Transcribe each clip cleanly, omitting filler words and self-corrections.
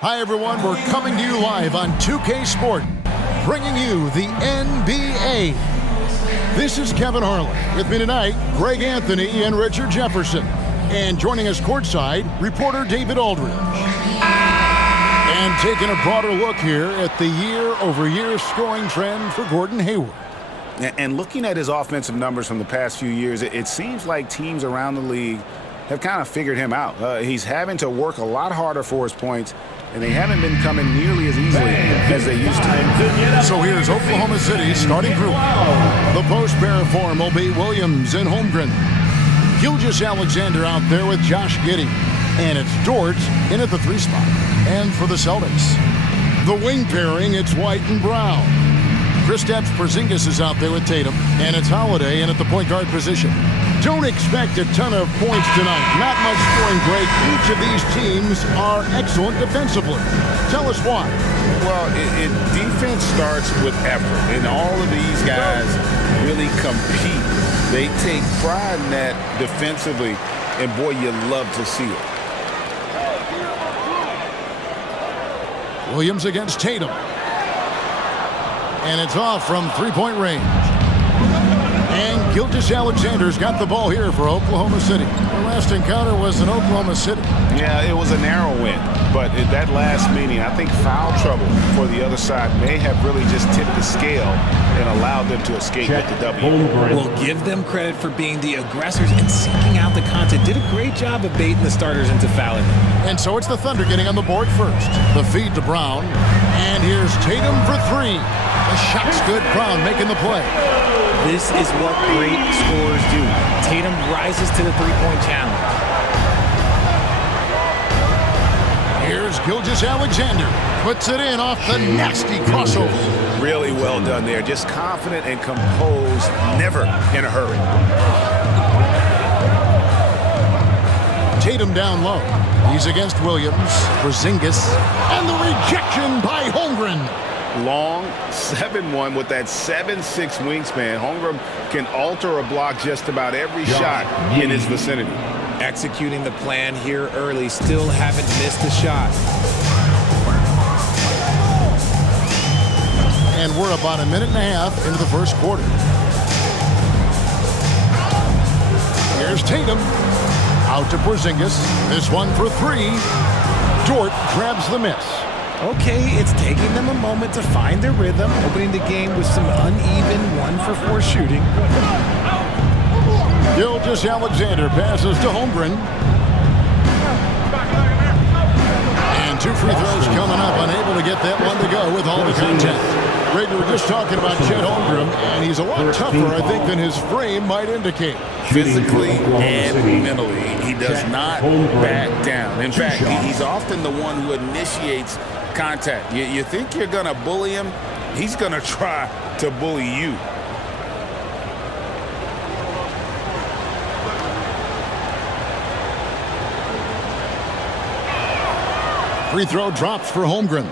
Hi, everyone. We're coming to you live on 2K Sport, bringing you the NBA. This is Kevin Harlan. With me tonight, Greg Anthony and Richard Jefferson. And joining us courtside, reporter David Aldridge. And taking a broader look here at the year-over-year scoring trend for Gordon Hayward. And looking at his offensive numbers from the past few years, it seems like teams around the league have kind of figured him out. He's having to work a lot harder for his points, and they haven't been coming nearly as easily as they used to. So here's Oklahoma City's starting group. The post-pair form will be Williams and Holmgren. Gilgeous-Alexander out there with Josh Giddey. And it's Dort in at the 3 spot. And for the Celtics, the wing pairing, it's White and Brown. Kristaps Porzingis is out there with Tatum. And it's Holiday in at the point guard position. Don't expect a ton of points tonight. Not much scoring, Greg. Each of these teams are excellent defensively. Tell us why. Well, defense starts with effort, and all of these guys really compete. They take pride in that defensively, and boy, you love to see it. Williams against Tatum. And it's off from three-point range. And Gilgeous-Alexander's got the ball here for Oklahoma City. The last encounter was in Oklahoma City. Yeah, it was a narrow win. But at that last meeting, I think foul trouble for the other side may have really just tipped the scale and allowed them to escape with the W. We'll give them credit for being the aggressors and seeking out the content. Did a great job of baiting the starters into fouling. And so it's the Thunder getting on the board first. The feed to Brown. And here's Tatum for 3. The shot's good. Brown making the play. This is what great scorers do. Tatum rises to the three-point challenge. Here's Gilgeous-Alexander. Puts it in off the nasty crossover. Really well done there. Just confident and composed, never in a hurry. Tatum down low. He's against Williams. Porzingis. And the rejection by Holmgren. Long 7'1" with that 7'6" wingspan. Holmgren can alter a block just about every shot in his vicinity. Executing the plan here early, still haven't missed a shot. And we're about a minute and a half into the first quarter. Here's Tatum. Out to Porzingis. This one for 3. Dort grabs the miss. Okay, it's taking them a moment to find their rhythm, opening the game with some uneven 1-for-4 shooting. Gilgeous-Alexander passes to Holmgren. And 2 free throws coming up, unable to get that one to go with all the contact. Greg, we were just talking about Chet Holmgren, and he's a lot tougher, I think, than his frame might indicate. Physically and mentally, he does not back down. In fact, he's often the one who initiates contact. You think you're going to bully him, he's going to try to bully you. Free throw drops for Holmgren.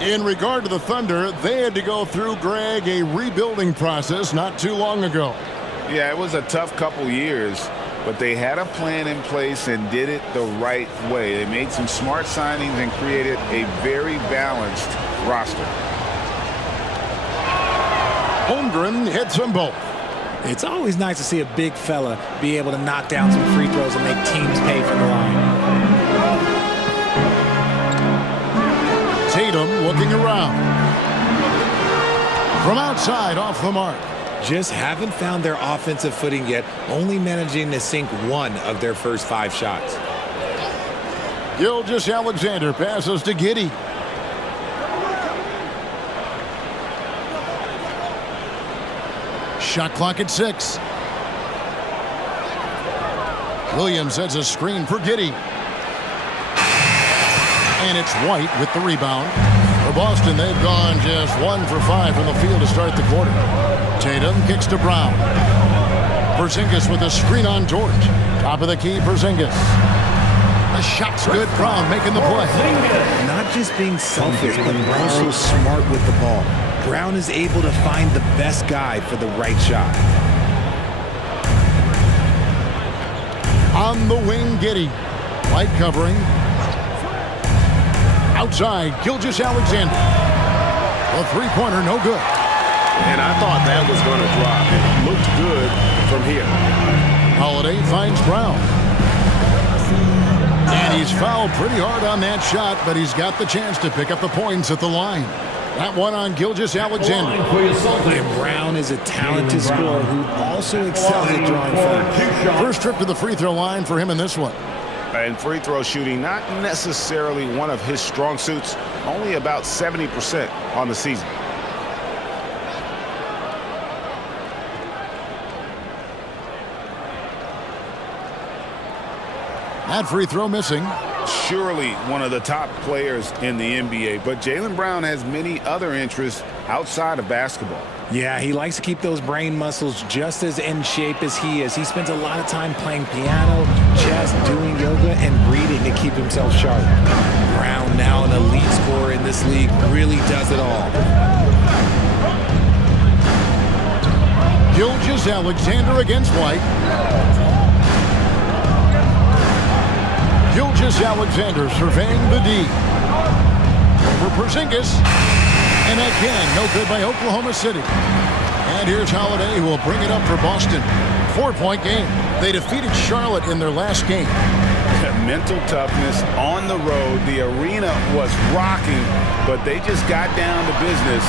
In regard to the Thunder, they had to go through, Greg, a rebuilding process not too long ago. Yeah, it was a tough couple years, but they had a plan in place and did it the right way. They made some smart signings and created a very balanced roster. Holmgren hits them both. It's always nice to see a big fella be able to knock down some free throws and make teams pay for the line. Tatum looking around. From outside, off the mark. Just haven't found their offensive footing yet, only managing to sink 1 of their first 5 shots. Gilgeous-Alexander passes to Giddey. Shot clock at 6. Williams sets a screen for Giddey. And it's White with the rebound. For Boston, they've gone just 1 for 5 from the field to start the quarter. Tatum kicks to Brown. Porzingis with a screen on Dort. Top of the key, Porzingis. The shot's good. Brown making the play. Not just being selfish, but also smart with the ball. Brown is able to find the best guy for the right shot. On the wing, Giddey. Light covering. Outside, Gilgeous-Alexander. A three-pointer, no good. And I thought that was going to drop. It looked good from here. Holiday finds Brown. And he's fouled pretty hard on that shot, but he's got the chance to pick up the points at the line. That one on Gilgeous-Alexander. And Brown is a talented scorer who also excels at drawing fouls. First trip to the free throw line for him in this one. And free throw shooting, not necessarily one of his strong suits, only about 70% on the season. That free throw missing. Surely one of the top players in the NBA, but Jaylen Brown has many other interests outside of basketball. Yeah, he likes to keep those brain muscles just as in shape as he is. He spends a lot of time playing piano, chess, doing yoga, and reading to keep himself sharp. Brown, now an elite scorer in this league, really does it all. Gilgeous-Alexander against White. Gilgeous-Alexander surveying the D. Over Porzingis. And again, no good by Oklahoma City. And here's Holiday, who will bring it up for Boston. 4-point game. They defeated Charlotte in their last game. Mental toughness on the road. The arena was rocking, but they just got down to business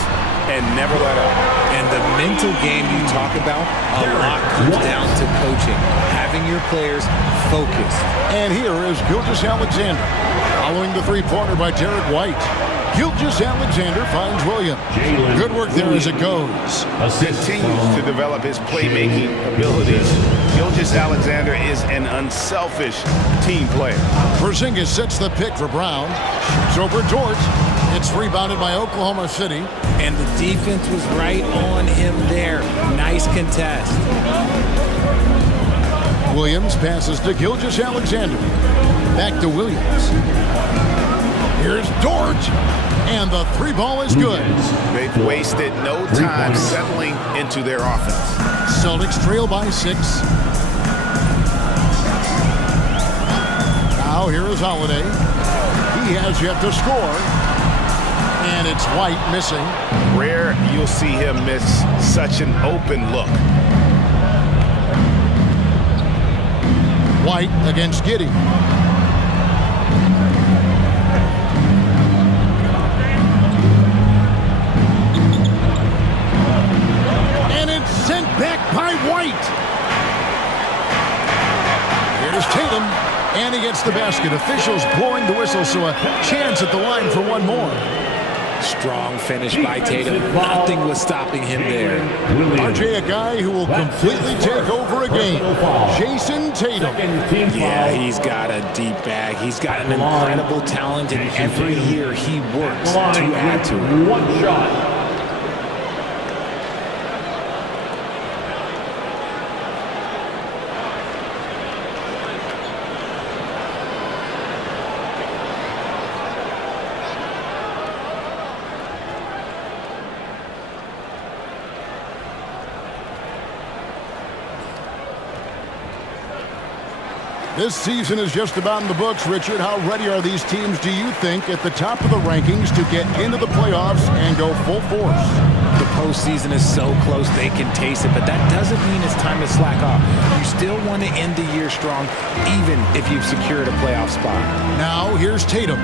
and never let up. And the mental game you talk about, a lot comes down to coaching, having your players focused. And here is Gilgeous-Alexander, following the three-pointer by Derek White. Gilgeous-Alexander finds Williams. Good work there as it goes. Continues to develop his playmaking abilities. Gilgeous-Alexander is an unselfish team player. Porzingis sets the pick for Brown. Shoots over Dort. It's rebounded by Oklahoma City. And the defense was right on him there. Nice contest. Williams passes to Gilgeous-Alexander. Back to Williams. Here's Dort. And the three ball is good. They've wasted no time settling into their offense. Celtics trail by 6. Now here is Holiday. He has yet to score. And it's White missing. Rare you'll see him miss such an open look. White against Giddey. And it's sent back by White. Here's Tatum. And he gets the basket. Officials blowing the whistle, so a chance at the line for one more. Strong finish by Tatum. Nothing was stopping him there. RJ, a guy who will completely take over a game. Jason Tatum. Yeah, he's got a deep bag. He's got an incredible talent, and every year he works to add to it. One shot. This season is just about in the books, Richard. How ready are these teams, do you think, at the top of the rankings to get into the playoffs and go full force? The postseason is so close they can taste it, but that doesn't mean it's time to slack off. You still want to end the year strong, even if you've secured a playoff spot. Now, here's Tatum.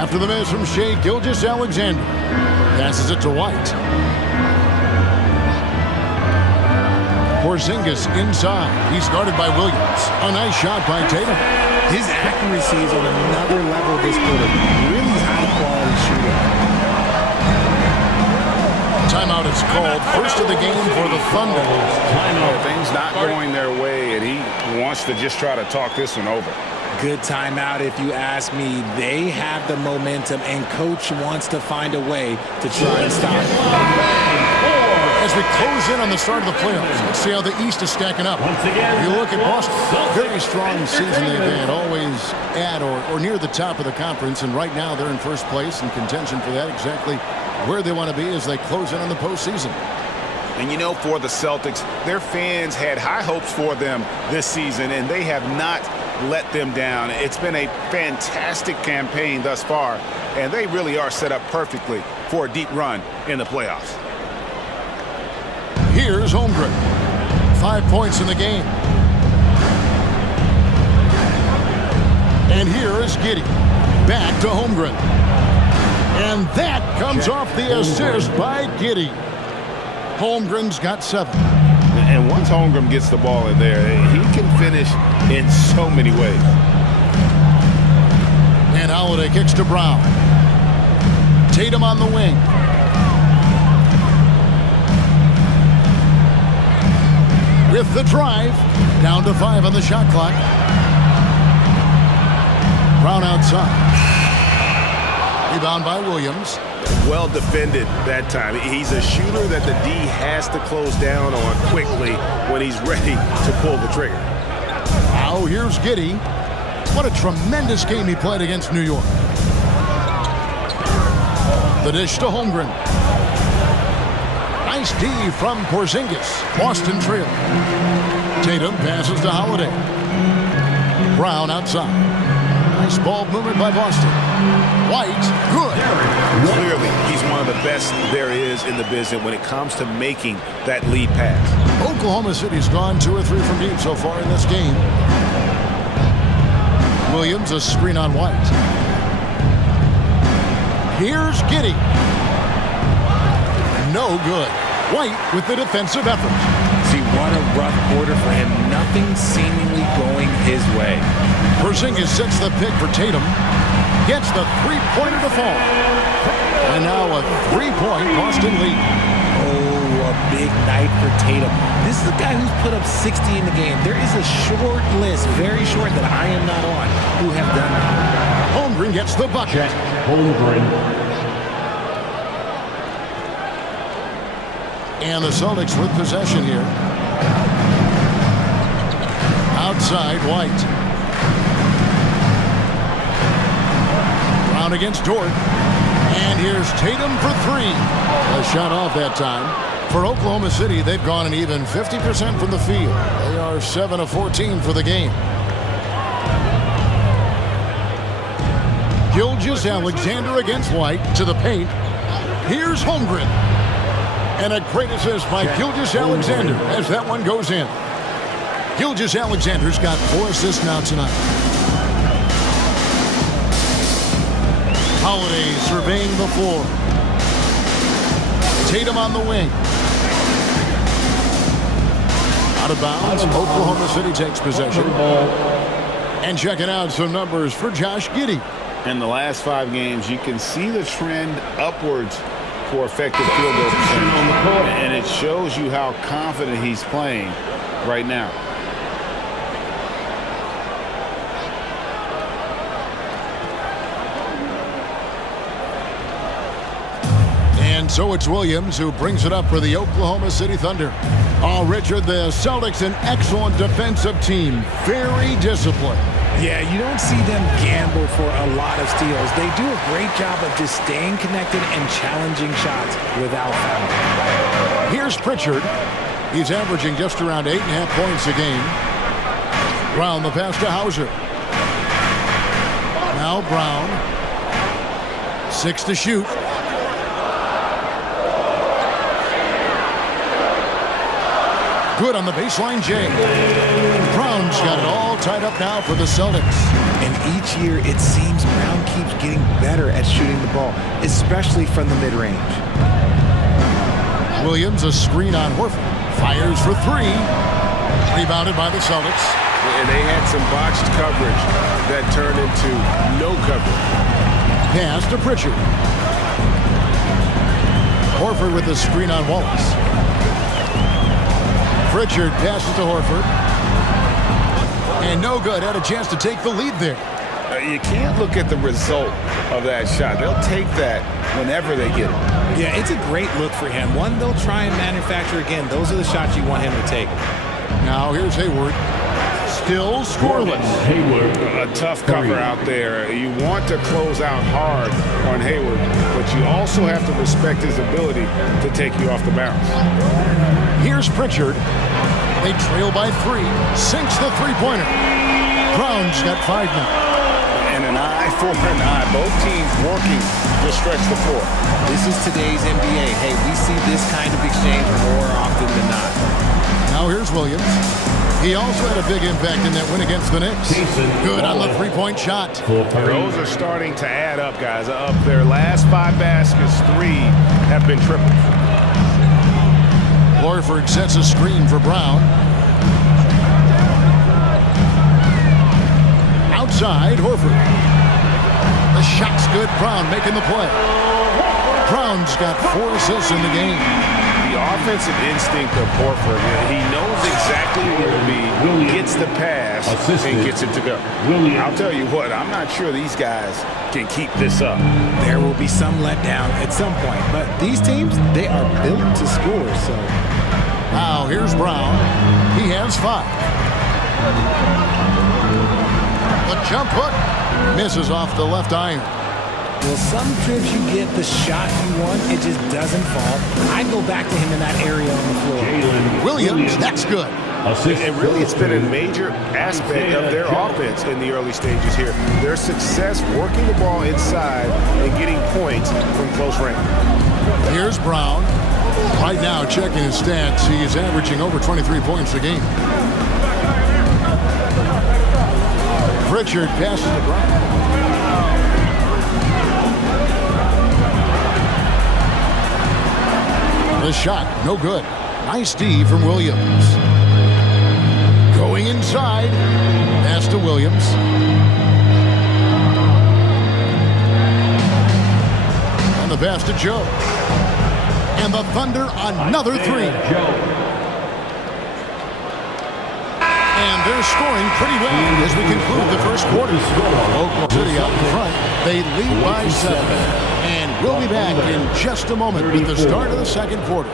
After the miss from Shai Gilgeous-Alexander. Passes it to White. Porzingis inside. He's guarded by Williams. A nice shot by Tatum. His accuracy is on another level this quarter. Really high-quality shooter. Timeout is called. First of the game for the Thunder. Things not going their way, and he wants to just try to talk this one over. Good timeout if you ask me. They have the momentum, and Coach wants to find a way to try and stop it. As we close in on the start of the playoffs, let's see how the East is stacking up. If you look at Boston, very strong season they've had, always at or near the top of the conference, and right now they're in first place in contention for that, exactly where they want to be as they close in on the postseason. And you know, for the Celtics, their fans had high hopes for them this season, and they have not let them down. It's been a fantastic campaign thus far, and they really are set up perfectly for a deep run in the playoffs. Here's Holmgren. 5 points in the game. And here is Giddey. Back to Holmgren. And that comes off the assist by Giddey. Holmgren's got 7. And once Holmgren gets the ball in there, he can finish in so many ways. And Holiday kicks to Brown. Tatum on the wing. With the drive, down to 5 on the shot clock. Brown outside. Rebound by Williams. Well defended that time. He's a shooter that the D has to close down on quickly when he's ready to pull the trigger. Now here's Giddey. What a tremendous game he played against New York. The dish to Holmgren. Nice D from Porzingis. Boston trail. Tatum passes to Holiday. Brown outside. Nice ball movement by Boston. White, good. Clearly, he's one of the best there is in the business when it comes to making that lead pass. Oklahoma City's gone 2 or 3 from deep so far in this game. Williams, a screen on White. Here's Giddey. No good. White with the defensive effort. See, what a rough quarter for him. Nothing seemingly going his way. Porzingis sets the pick for Tatum. Gets the three-pointer to fall. And now a 3-point Boston lead. Oh, a big night for Tatum. This is a guy who's put up 60 in the game. There is a short list, very short, that I am not on, who have done that. Holmgren gets the bucket. And the Celtics with possession here. Outside, White. Brown against Dort. And here's Tatum for 3. A shot off that time. For Oklahoma City, they've gone an even 50% from the field. They are 7 of 14 for the game. Gilgeous-Alexander against White to the paint. Here's Holmgren. And a great assist by Gilgeous-Alexander as that one goes in. Gilgeous-Alexander's got 4 assists now tonight. Holiday surveying the floor. Tatum on the wing. Out of bounds. Oklahoma City takes possession. And checking out some numbers for Josh Giddey. In the last 5 games, you can see the trend upwards for effective field goal percentage. And it shows you how confident he's playing right now. And so it's Williams who brings it up for the Oklahoma City Thunder. Oh, Richard, the Celtics, an excellent defensive team. Very disciplined. Yeah, you don't see them gamble for a lot of steals. They do a great job of just staying connected and challenging shots without foul. Here's Pritchard. He's averaging just around 8.5 points a game. Brown the pass to Hauser. Now Brown. 6 to shoot. Good on the baseline, Jay. Brown's got it all tied up now for the Celtics. And each year, it seems Brown keeps getting better at shooting the ball, especially from the mid-range. Williams, a screen on Horford. Fires for 3. Rebounded by the Celtics. And they had some botched coverage that turned into no coverage. Pass to Pritchard. Horford with the screen on Wallace. Pritchard passes to Horford. And no good. Had a chance to take the lead there. You can't look at the result of that shot. They'll take that whenever they get it. Yeah, it's a great look for him. One they'll try and manufacture again. Those are the shots you want him to take. Now here's Hayward. Still scoreless. Hayward. A tough cover out there. You want to close out hard on Hayward, but you also have to respect his ability to take you off the bounce. Here's Pritchard. They trail by 3. Sinks the three-pointer. Brown's got 5 now. And an eye 24-9. Both teams working to stretch the floor. This is today's NBA. Hey, we see this kind of exchange more often than not. Now here's Williams. He also had a big impact in that win against the Knicks. Good on the three-point shot. Those are starting to add up, guys. Of their last 5 baskets, 3 have been triples. Horford sets a screen for Brown. Outside, Horford. The shot's good. Brown making the play. Brown's got 4 assists in the game. The offensive instinct of Horford, he knows exactly where to be, gets the pass, and gets it to go. I'll tell you what, I'm not sure these guys can keep this up. There will be some letdown at some point, but these teams, they are built to score, so. Now, here's Brown. He has 5. The jump hook misses off the left iron. Well, some trips you get the shot you want, it just doesn't fall. I go back to him in that area on the floor. Williams, that's good. And really, it's been a major aspect of their offense in the early stages here. Their success working the ball inside and getting points from close range. Here's Brown. Right now, checking his stats, he is averaging over 23 points a game. Pritchard passes to Brown. The shot, no good. Nice D from Williams. Going inside. Pass to Williams. And the pass to Joe. And the Thunder, another 3. And they're scoring pretty well as we conclude the first quarter. Oklahoma City out in front. They lead by 7. And we'll be back in just a moment with the start of the second quarter.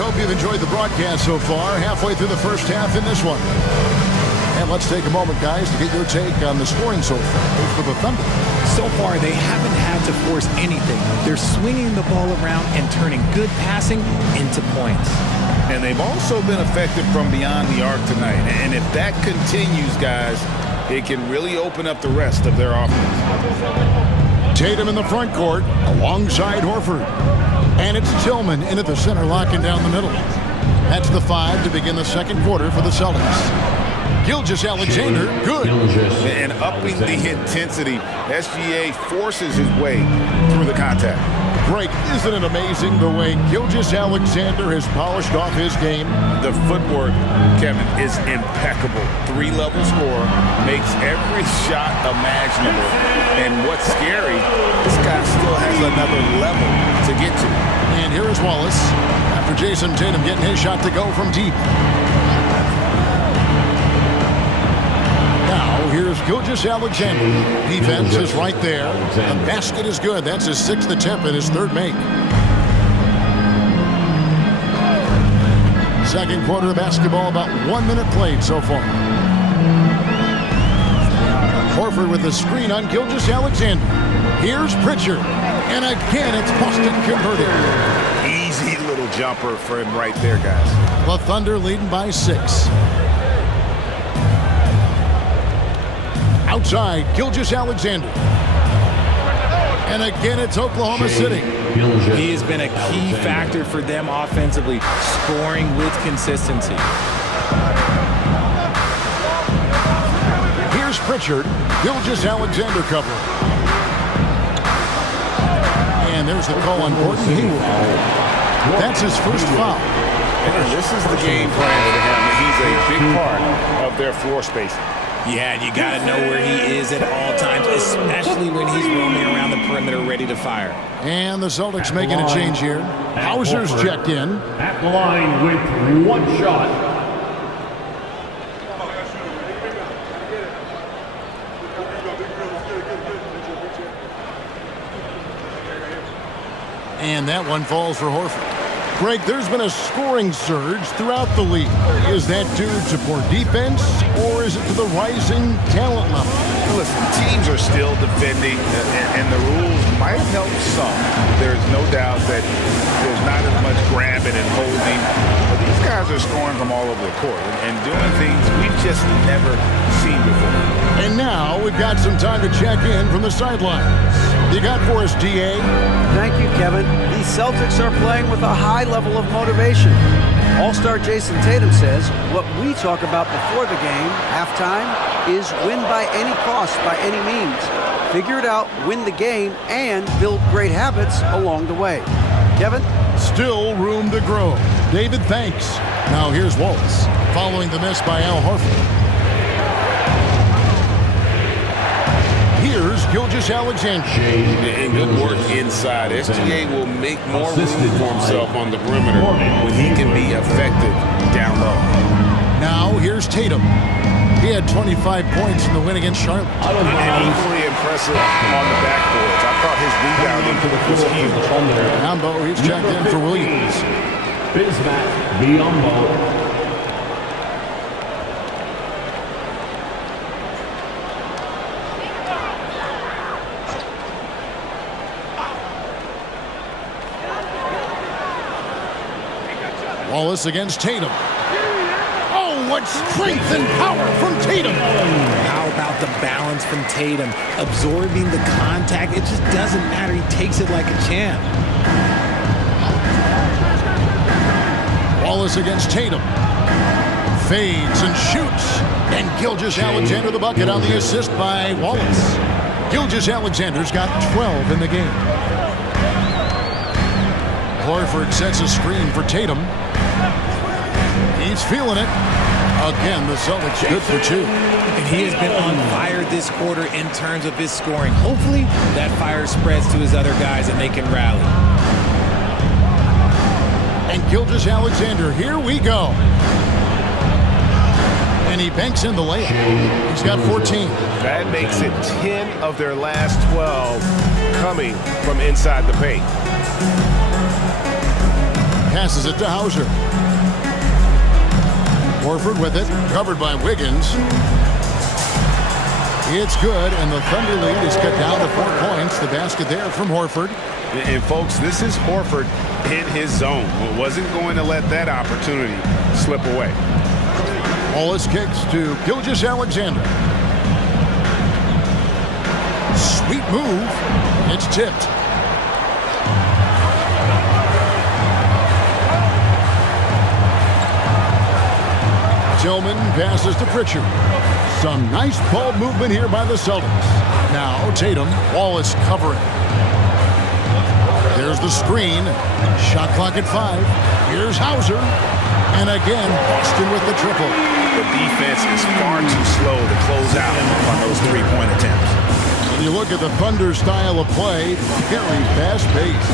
Hope you've enjoyed the broadcast so far. Halfway through the first half in this one. And let's take a moment, guys, to get your take on the scoring so far for the Thunder. So far, they haven't had to force anything. They're swinging the ball around and turning good passing into points. And they've also been effective from beyond the arc tonight. And if that continues, guys, it can really open up the rest of their offense. Tatum in the front court alongside Horford. And it's Tillman in at the center, locking down the middle. That's the 5 to begin the second quarter for the Celtics. Gilgeous-Alexander, good. And upping the intensity, SGA forces his way through the contact. Greg, isn't it amazing the way Gilgeous-Alexander has polished off his game? The footwork, Kevin, is impeccable. 3-level scorer, makes every shot imaginable. And what's scary, this guy still has another level to get to. And here is Wallace after Jason Tatum getting his shot to go from deep. Now here's Gilgeous-Alexander. Defense is right there. The basket is good. That's his 6th attempt and his 3rd make. Second quarter of basketball, about 1 minute played so far. Horford with the screen on Gilgeous-Alexander. Here's Pritchard. And again, it's Boston converted. Easy little jumper for him right there, guys. The Thunder leading by 6. Outside, Gilgeous-Alexander. And again, it's Oklahoma City. He has been a key factor for them offensively, scoring with consistency. Here's Pritchard. Gilgeous-Alexander covering. And there's the call on Gordon Hayward. That's his first foul. And this is the game plan for him. He's a big part of their floor spacing. Yeah, you got to know where he is at all times, especially when he's roaming around the perimeter ready to fire. And the Celtics making a change here. Hauser's checked in. At the line with one shot. And that one falls for Horford. Greg, there's been a scoring surge throughout the league. Is that due to poor defense, or is it to the rising talent level? Listen, teams are still defending, and the rules might help some. There's no doubt that there's not as much grabbing and holding. But these guys are scoring from all over the court and doing things we've just never seen before. And now we've got some time to check in from the sidelines. You got for us, DA? Thank you, Kevin. The Celtics are playing with a high level of motivation. All-star Jason Tatum says what we talk about before the game, halftime, is win by any cost, by any means. Figure it out, win the game, and build great habits along the way. Kevin? Still room to grow. David, thanks. Now here's Wallace, following the miss by Al Horford. Here's Gilgeous-Alexander. And good work inside. SGA will make more room for himself on the perimeter when he can be effective down low. Now here's Tatum. He had 25 points in the win against Charlotte. And equally impressive on the backboards. I thought his rebounding was huge. Biombo, he's checked in for Williams. Bismack Biombo. Wallace against Tatum. Oh, what strength and power from Tatum. How about the balance from Tatum? Absorbing the contact, it just doesn't matter. He takes it like a champ. Wallace against Tatum. Fades and shoots. And Gilgeous-Alexander the bucket on the assist by Wallace. Gilgeous-Alexander's got 12 in the game. Horford sets a screen for Tatum. He's feeling it. Again, the Celtics good for two. And he has been on fire this quarter in terms of his scoring. Hopefully, that fire spreads to his other guys and they can rally. And Gilgeous-Alexander, here we go. And he banks in the layup. He's got 14. That makes it 10 of their last 12 coming from inside the paint. Passes it to Hauser. Horford with it, covered by Wiggins. It's good, and the Thunder lead is cut down to 4 points. The basket there from Horford. And folks, this is Horford in his zone. Wasn't going to let that opportunity slip away. Wallace kicks to Gilgeous-Alexander. Sweet move. It's tipped. Tillman passes to Pritchard. Some nice ball movement here by the Celtics. Now Tatum, Wallace covering. There's the screen. Shot clock at 5. Here's Hauser. And again, Boston with the triple. The defense is far too slow to close out on those three-point attempts. When you look at the Thunder style of play, very fast-paced.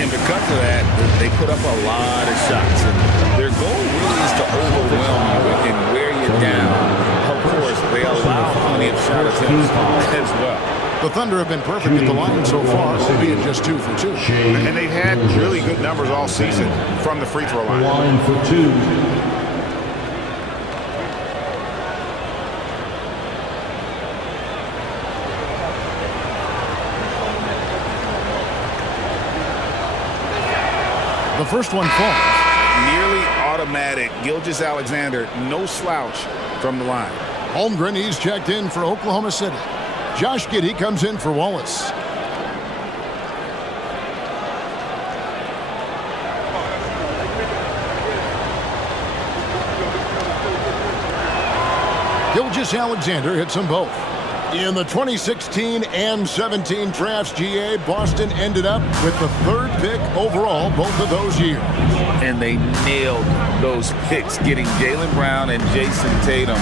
And because of that, they put up a lot of shots. And their goal really is to overwhelm you and wear you down. Of course, they allow plenty of shot attempts as well. The Thunder have been perfect at the line so far, albeit just 2 for 2. And they've had really good numbers all season from the free throw line. Line for two. The first one falls. Nearly automatic. Gilgeous-Alexander, no slouch from the line. Holmgren, he's checked in for Oklahoma City. Josh Giddey comes in for Wallace. Gilgeous-Alexander hits them both. In the 2016 and 17 drafts, GA, Boston ended up with the 3rd pick overall both of those years. And they nailed those picks, getting Jaylen Brown and Jason Tatum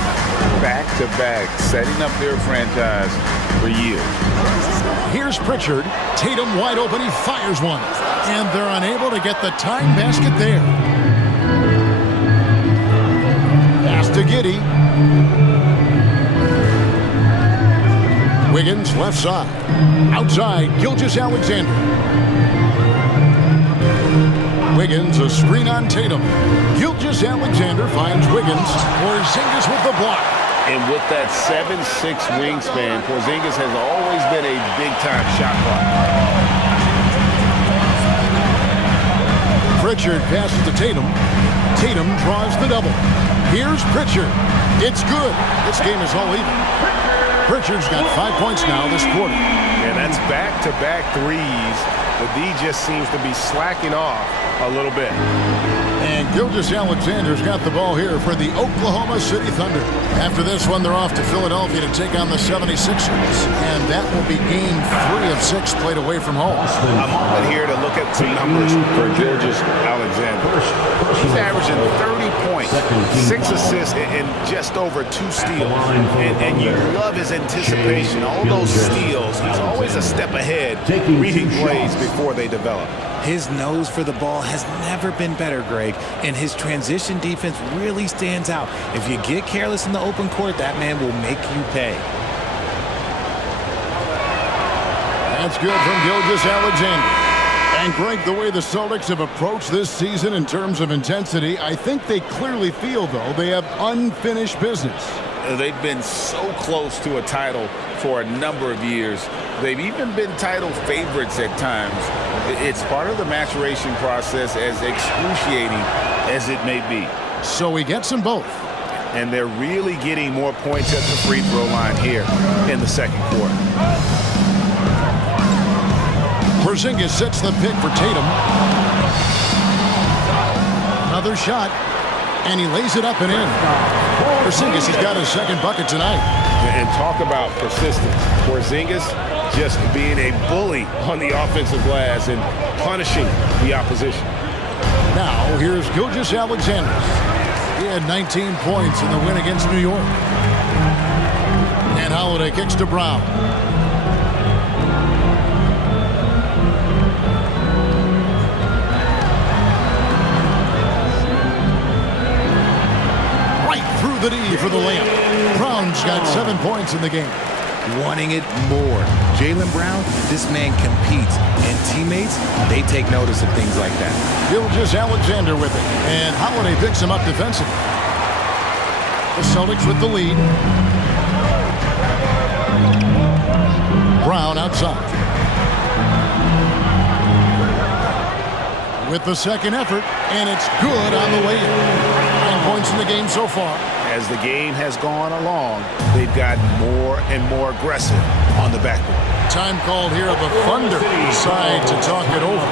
back-to-back, setting up their franchise for years. Here's Pritchard. Tatum wide open. He fires one. And they're unable to get the time basket there. Pass to Giddey. Wiggins left side. Outside, Gilgeous-Alexander. Wiggins, a screen on Tatum. Gilgeous-Alexander finds Wiggins. Porzingis with the block. And with that 7'6" wingspan, Porzingis has always been a big-time shot blocker. Pritchard passes to Tatum. Tatum draws the double. Here's Pritchard. It's good. This game is all even. Pritchard's got 5 points now this quarter. And that's back-to-back threes. The D just seems to be slacking off a little bit. And Gilgeous-Alexander's got the ball here for the Oklahoma City Thunder. After this one, they're off to Philadelphia to take on the 76ers. And that will be game 3 of 6 played away from home. A moment here to look at some numbers for Gilgeous-Alexander. He's averaging 30 points, 6 assists, and just over 2 steals. And you love his anticipation. All those steals, he's always a step ahead, reading plays before they develop. His nose for the ball has never been better, Greg, and his transition defense really stands out. If you get careless in the open court, that man will make you pay. That's good from Gilgeous-Alexander. And Greg, the way the Celtics have approached this season in terms of intensity, I think they clearly feel, though, they have unfinished business. They've been so close to a title for a number of years. They've even been title favorites at times. It's part of the maturation process, as excruciating as it may be. So he gets them both. And they're really getting more points at the free throw line here in the second quarter. Porzingis sets the pick for Tatum. Another shot, and he lays it up and in. Porzingis has got his second bucket tonight. And talk about persistence. Porzingis just being a bully on the offensive glass and punishing the opposition. Now, here's Gilgeous-Alexander. He had 19 points in the win against New York. And Holiday kicks to Brown. Right through the D for the layup. Brown's got 7 points in the game. Wanting it more. Jaylen Brown, this man competes, and teammates, they take notice of things like that. Gilgeous-Alexander with it, and Holiday picks him up defensively. The Celtics with the lead. Brown outside. With the second effort, and it's good on the way in. 9 points in the game so far. As the game has gone along, they've gotten more and more aggressive on the backboard. Time called here. The Thunder decide to talk it over.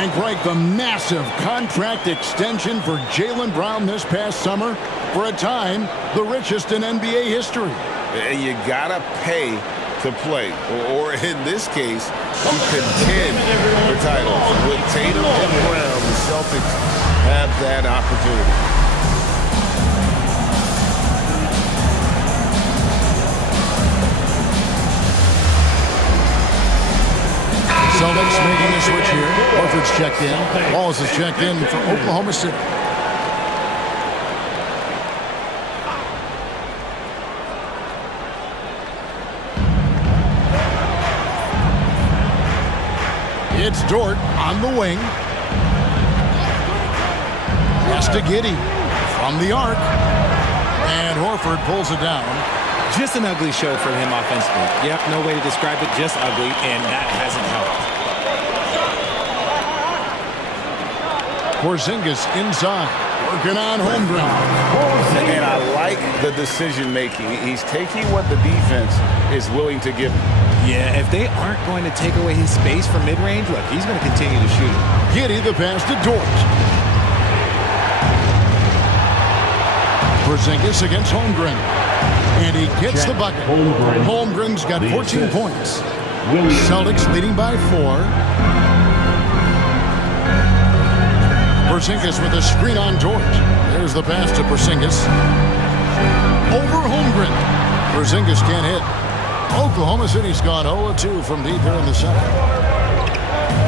And Greg, the massive contract extension for Jaylen Brown this past summer, for a time, the richest in NBA history. And you gotta pay to play, or in this case, to contend for titles. With Tatum and Brown, the Celtics have that opportunity. Celtics making a switch here. Horford's checked in. Wallace is checked in for Oklahoma City. It's Dort on the wing. Pass to Giddey from the arc. And Horford pulls it down. Just an ugly show from him offensively. Yep, no way to describe it, just ugly, and that hasn't helped. Porzingis inside, working on home ground. And I like the decision-making. He's taking what the defense is willing to give him. Yeah, if they aren't going to take away his space from mid-range, look, he's going to continue to shoot it. Giddey the pass to Dort. Porzingis against Holmgren. And he gets the bucket. Holmgren. Holmgren's got The 14 assist. points. Williams. Celtics leading by 4. Porzingis with a screen on George. There's the pass to Porzingis. Over Holmgren. Porzingis can't hit. Oklahoma City's gone 0-2 from deep here in the second.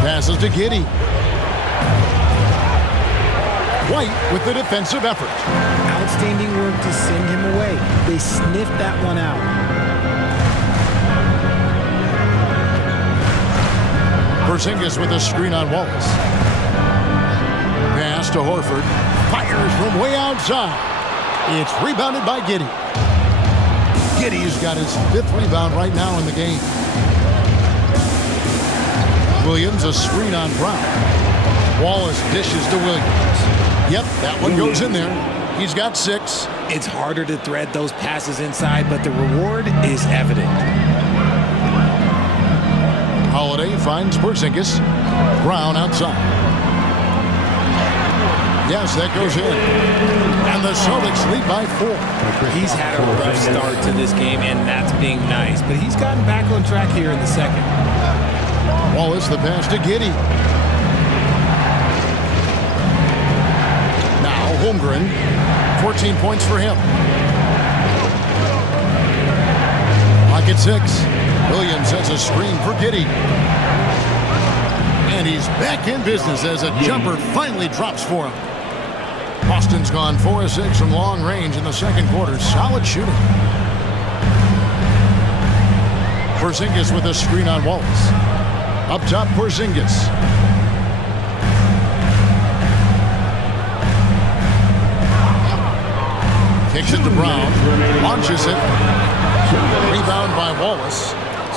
Passes to Giddey. White with the defensive effort. Outstanding work to send him away. They sniffed that one out. Porzingis with a screen on Wallace. Pass to Horford. Fires from way outside. It's rebounded by Giddey. Giddey's got his 5th rebound right now in the game. Williams a screen on Brown. Wallace dishes to Williams. Yep, that one goes in there. He's got 6. It's harder to thread those passes inside, but the reward is evident. Holiday finds Porzingis. Brown outside. Yes, that goes in. And the Celtics lead by 4. He's had a rough start to this game, and that's being nice, but he's gotten back on track here in the second. Wallace the pass to Giddey. Now Holmgren. 14 points for him. Lock at 6. Williams has a screen for Giddey. And he's back in business as a jumper finally drops for him. Boston's gone 4 of 6 from long range in the second quarter. Solid shooting. Porzingis with a screen on Wallace. Up top, Porzingis. Kicks it to Brown. Launches it. Rebound by Wallace.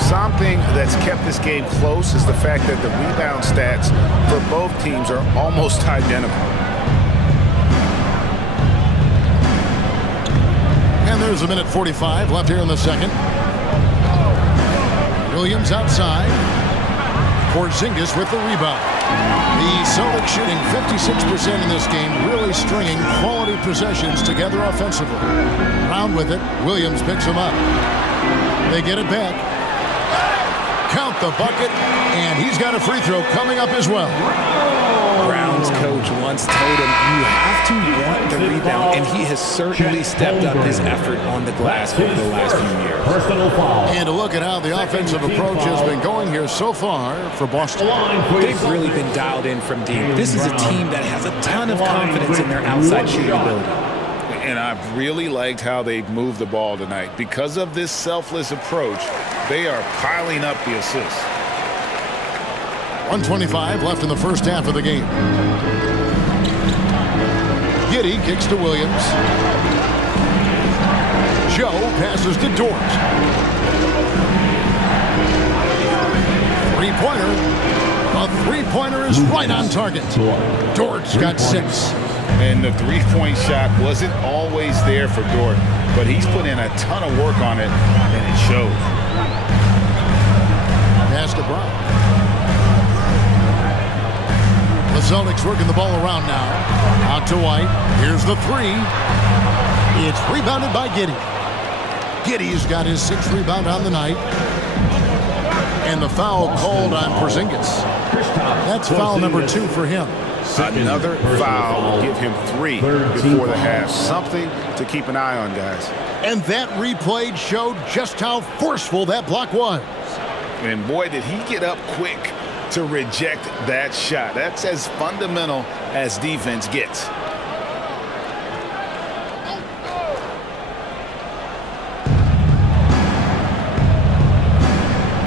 Something that's kept this game close is the fact that the rebound stats for both teams are almost identical. And there's a minute 45 left here in the second. Williams outside. Porzingis with the rebound. The Celtics shooting 56% in this game, really stringing quality possessions together offensively. Brown with it. Williams picks him up. They get it back. Count the bucket, and he's got a free throw coming up as well. Brown's coach once told him, you have to want the rebound, and he has certainly stepped up his effort on the glass over the last few years. Personal foul. And to look at how the offensive approach has been going here so far for Boston. They've really been dialed in from deep. This is a team that has a ton of confidence in their outside shooting ability. And I've really liked how they've moved the ball tonight. Because of this selfless approach, they are piling up the assists. 1:25 left in the first half of the game. Giddey kicks to Williams. Joe passes to Dort. Three-pointer. A three-pointer is right on target. Dort's got 6. And the three-point shot wasn't always there for Dort, but he's put in a ton of work on it, and it shows. Pass to Brown. The Celtics working the ball around now. Out to White. Here's the 3. It's rebounded by Giddey. Giddey's got his 6th rebound on the night. And the foul called on Porzingis. That's foul number 2 for him. Another foul will give him 3 before the half. Something to keep an eye on, guys. And that replay showed just how forceful that block was. And boy, did he get up quick to reject that shot. That's as fundamental as defense gets.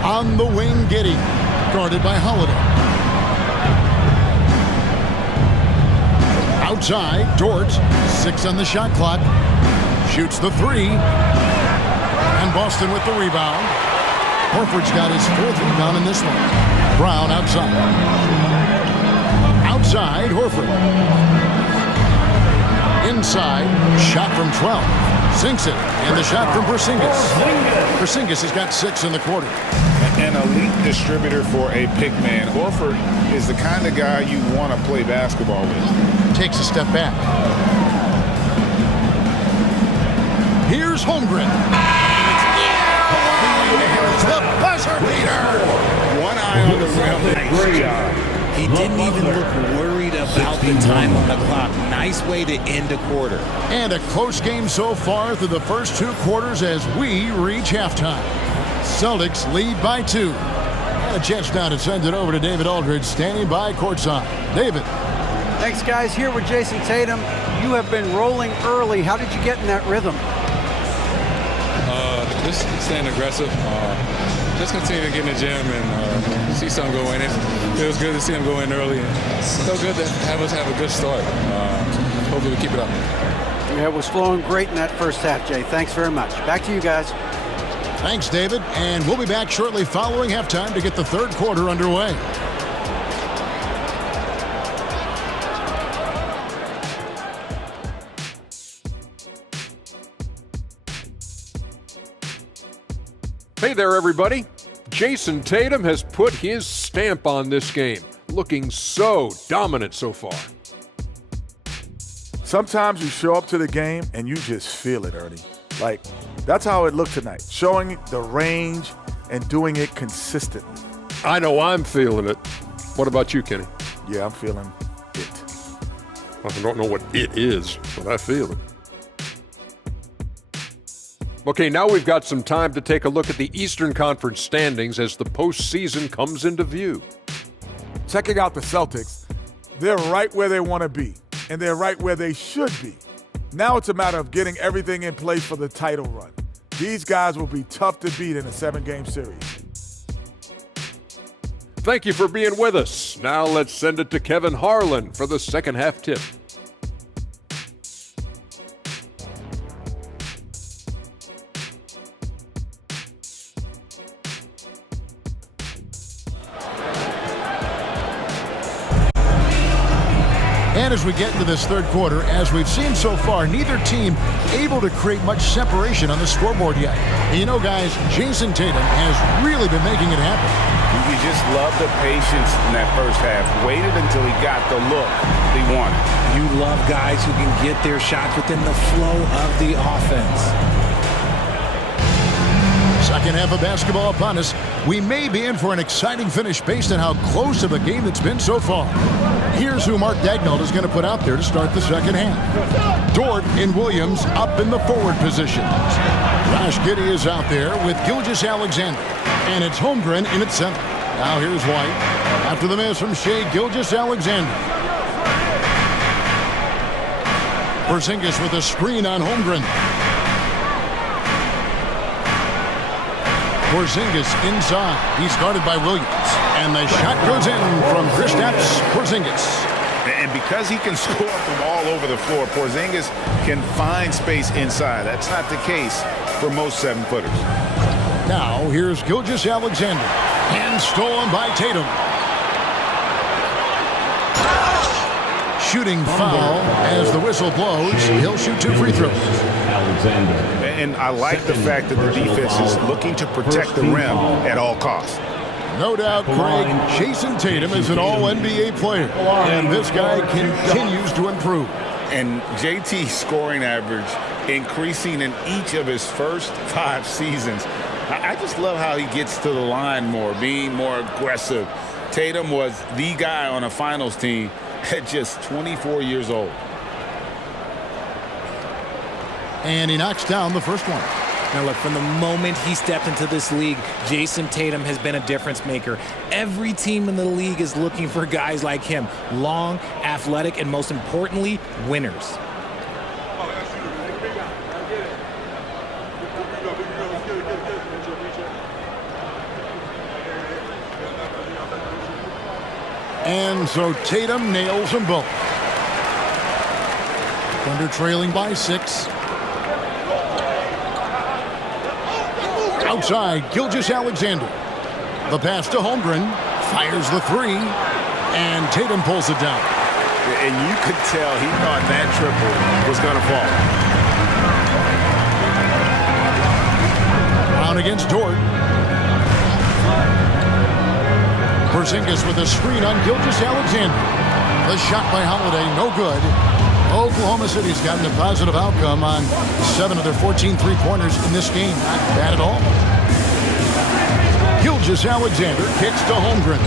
On the wing, Giddey, guarded by Holiday. Outside, Dort, 6 on the shot clock. Shoots the 3. And Boston with the rebound. Horford's got his 4th rebound in this one. Brown outside. Outside, Horford. Inside, shot from 12. Sinks it, and the shot from Porzingis. Porzingis has got 6 in the quarter. An elite distributor for a pick man. Horford is the kind of guy you want to play basketball with. Takes a step back. Here's Holmgren. Here's the buzzer beater. One eye on the rim. Nice job. He didn't even look worried about the time on the clock. Nice way to end a quarter. And a close game so far through the first 2 quarters as we reach halftime. Celtics lead by 2. And a chance now to send it over to David Aldridge, standing by courtside. David. Thanks, guys. Here with Jason Tatum. You have been rolling early. How did you get in that rhythm? Just staying aggressive. Just continue to get in the gym and see something go in. It feels good to see him go in early. And so good to have us have a good start. Hopefully we keep it up. Yeah, it was flowing great in that first half, Jay. Thanks very much. Back to you guys. Thanks, David. And we'll be back shortly following halftime to get the third quarter underway. Hey there, everybody. Jason Tatum has put his stamp on this game, looking so dominant so far. Sometimes you show up to the game and you just feel it, Ernie. Like, that's how it looked tonight, showing the range and doing it consistently. I know I'm feeling it. What about you, Kenny? Yeah, I'm feeling it. I don't know what it is, but I feel it. Okay, now we've got some time to take a look at the Eastern Conference standings as the postseason comes into view. Checking out the Celtics, they're right where they want to be, and they're right where they should be. Now it's a matter of getting everything in place for the title run. These guys will be tough to beat in a 7-game series. Thank you for being with us. Now let's send it to Kevin Harlan for the second half tip. And as we get into this third quarter, as we've seen so far, neither team able to create much separation on the scoreboard yet. And you know, guys, Jason Tatum has really been making it happen. You just love the patience in that first half. Waited until he got the look he wanted. You love guys who can get their shots within the flow of the offense. Second half of basketball upon us. We may be in for an exciting finish based on how close of a game it's been so far. Here's who Mark Daigneault is going to put out there to start the second half. Dort and Williams up in the forward positions. Josh Giddey is out there with Gilgeous-Alexander. And it's Holmgren in at center. Now here's White. After the miss from Shai Gilgeous-Alexander. Porzingis with a screen on Holmgren. Porzingis inside. He's guarded by Williams. And the shot goes in from Kristaps Porzingis. And because he can score from all over the floor, Porzingis can find space inside. That's not the case for most 7-footers. Now here's Gilgeous-Alexander. And stolen by Tatum. Shooting foul as the whistle blows. He'll shoot 2 free throws. And I like the fact that the defense is looking to protect the rim at all costs. No doubt, Craig, Jason Tatum is an all-NBA player, and this guy continues to improve. And JT's scoring average increasing in each of his first 5 seasons. I just love how he gets to the line more, being more aggressive. Tatum was the guy on a finals team at just 24 years old. And he knocks down the first one. Now look, from the moment he stepped into this league, Jason Tatum has been a difference maker. Every team in the league is looking for guys like him. Long, athletic, and most importantly, winners. And so Tatum nails them both. Thunder trailing by 6. Outside, Gilgeous-Alexander. The pass to Holmgren. Fires the 3. And Tatum pulls it down. And you could tell he thought that triple was going to fall. Brown against Dort. Porzingis with a screen on Gilgeous-Alexander. The shot by Holiday, no good. Oklahoma City's gotten a positive outcome on 7 of their 14 three-pointers in this game. Not bad at all. Gilgeous-Alexander kicks to Holmgren.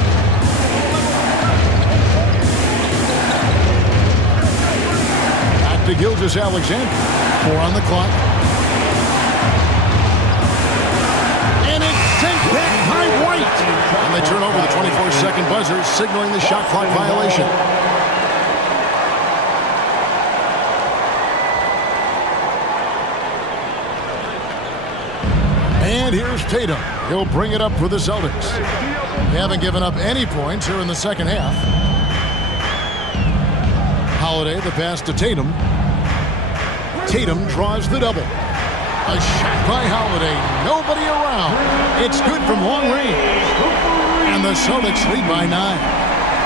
Back to Gilgeous-Alexander. 4 on the clock. And it's sent back by White. And they turn over the 24-second buzzer, signaling the shot clock violation. And here's Tatum. He'll bring it up for the Celtics. They haven't given up any points here in the second half. Holiday, the pass to Tatum. Tatum draws the double. A shot by Holiday. Nobody around. It's good from long range. And the Celtics lead by 9.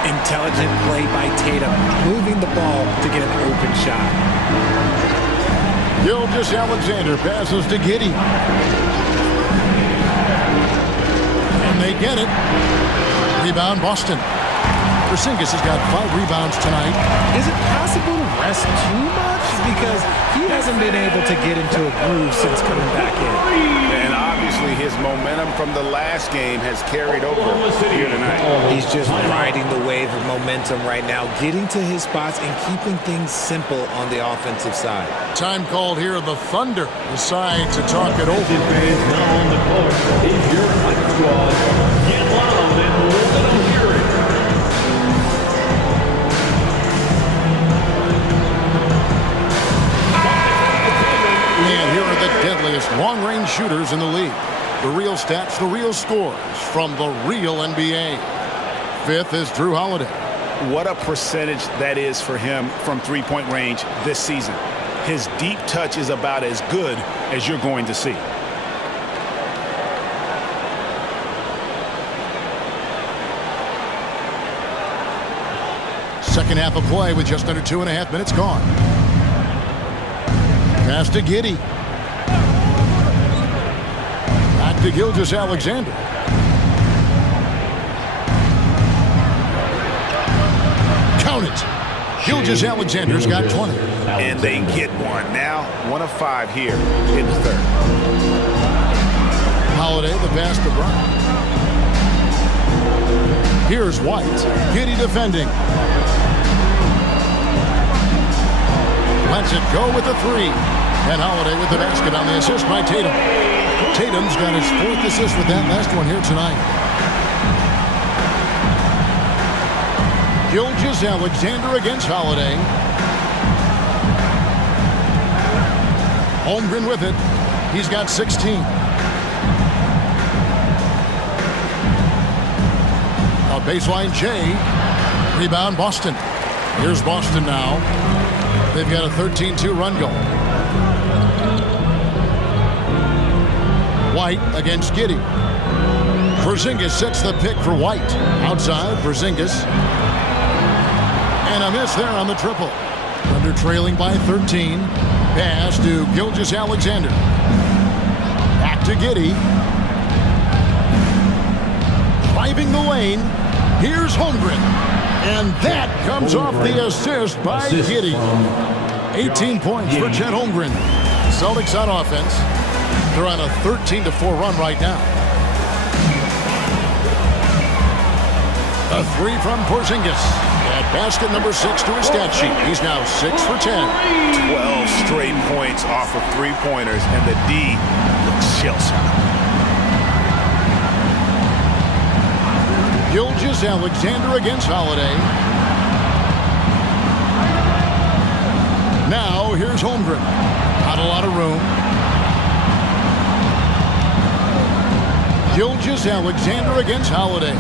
Intelligent play by Tatum, moving the ball to get an open shot. Gilgeous-Alexander passes to Giddey. And they get it. Rebound, Boston. Porzingis has got 5 rebounds tonight. Is it possible to rest too much? Because he hasn't been able to get into a groove since coming back in. And obviously his momentum from the last game has carried over here tonight. He's just riding the wave of momentum right now, getting to his spots and keeping things simple on the offensive side. Time called here. The Thunder decide to talk it over. Fans now on the court is your hype squad. Get loud and listen to hear it. And here are the deadliest long-range shooters in the league. The real stats, the real scores from the real NBA. 5th is Drew Holiday. What a percentage that is for him from three-point range this season. His deep touch is about as good as you're going to see. Second half of play with just under 2.5 minutes gone. Pass to Giddey. Back to Gilgeous-Alexander. Count it. Gilgeous-Alexander's got 20. And they get one. Now 1 of 5 here in the third. Holiday, the pass to Brown. Here's White. Giddey defending. Lets it go with the 3. And Holiday with the basket on the assist by Tatum. Tatum's got his 4th assist with that last one here tonight. Gilgeous-Alexander against Holiday. Holmgren with it. He's got 16. A baseline J. Rebound Boston. Here's Boston now. They've got a 13-2 run going. White against Giddey. Porzingis sets the pick for White. Outside, Porzingis. And a miss there on the triple. Thunder trailing by 13. Pass to Gilgeous-Alexander. Back to Giddey. Driving the lane. Here's Holmgren. And that comes off the assist by Giddey. 18 points for Chet Holmgren. Celtics on offense. They're on a 13-4 run right now. A 3 from Porzingis. At basket number 6 to his stat sheet. He's now 6 for 10. 12 straight points off of 3-pointers, and the D looks shell-shocked. Gilgeous-Alexander against Holiday. Now here's Holmgren. Not a lot of room. Gilgeous-Alexander against Holiday.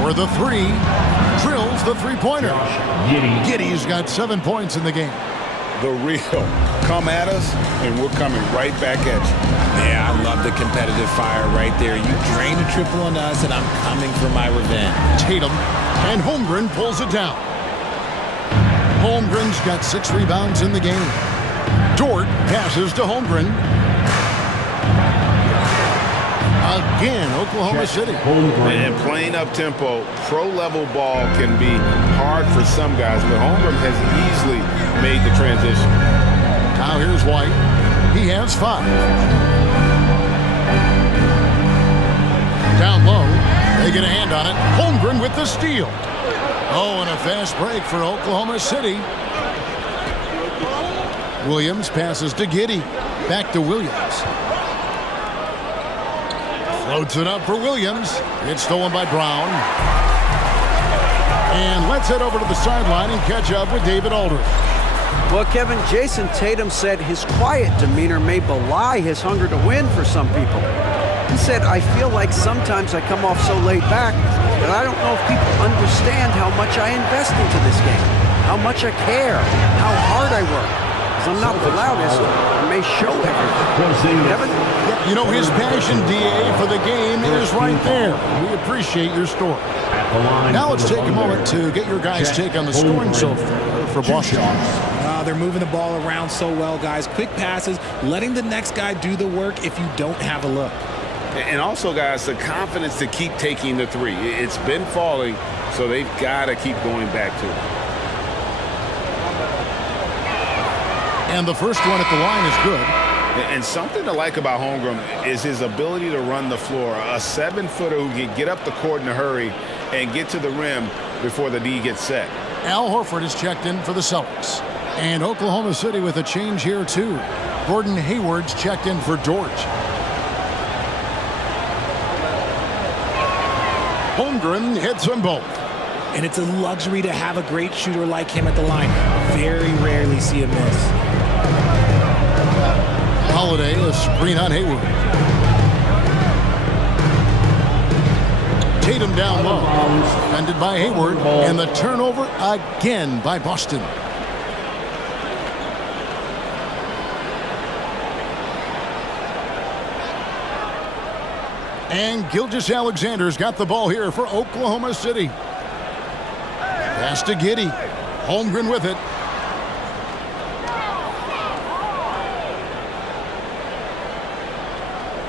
For the 3. Drills the 3-pointer. Giddey's got 7 points in the game. The real. Come at us, and we're coming right back at you. Yeah, I love the competitive fire right there. You drain a triple on us, and I'm coming for my revenge. Tatum, and Holmgren pulls it down. Holmgren's got 6 rebounds in the game. Dort passes to Holmgren. Again, Oklahoma City. And playing up-tempo, pro-level ball can be hard for some guys, but Holmgren has easily made the transition. Now here's White. He has 5. Down low. They get a hand on it. Holmgren with the steal. Oh, and a fast break for Oklahoma City. Williams passes to Giddey. Back to Williams. Floats it up for Williams. It's stolen by Brown. And let's head over to the sideline and catch up with David Aldridge. Well, Kevin, Jason Tatum said his quiet demeanor may belie his hunger to win for some people. He said, I feel like sometimes I come off so laid back that I don't know if people understand how much I invest into this game, how much I care, how hard I work. Because I'm not the loudest, I may show everything. Kevin? You know, his passion, DA, for the game is right there. We appreciate your story. Now let's take a moment to get your guys' take on the scoring so far for Boston. They're moving the ball around so well, guys. Quick passes, letting the next guy do the work if you don't have a look. And also, guys, the confidence to keep taking the 3. It's been falling, so they've got to keep going back to it. And the first one at the line is good. And something to like about Holmgren is his ability to run the floor. A 7-footer who can get up the court in a hurry and get to the rim before the D gets set. Al Horford is checked in for the Celtics. And Oklahoma City with a change here, too. Gordon Hayward's checked in for George. Holmgren hits them both. And it's a luxury to have a great shooter like him at the line. Very rarely see a miss. Holiday, a screen on Hayward. Tatum down low. Defended by Hayward. And the turnover again by Boston. And Gilgeous-Alexander's got the ball here for Oklahoma City. Pass to Giddey. Holmgren with it.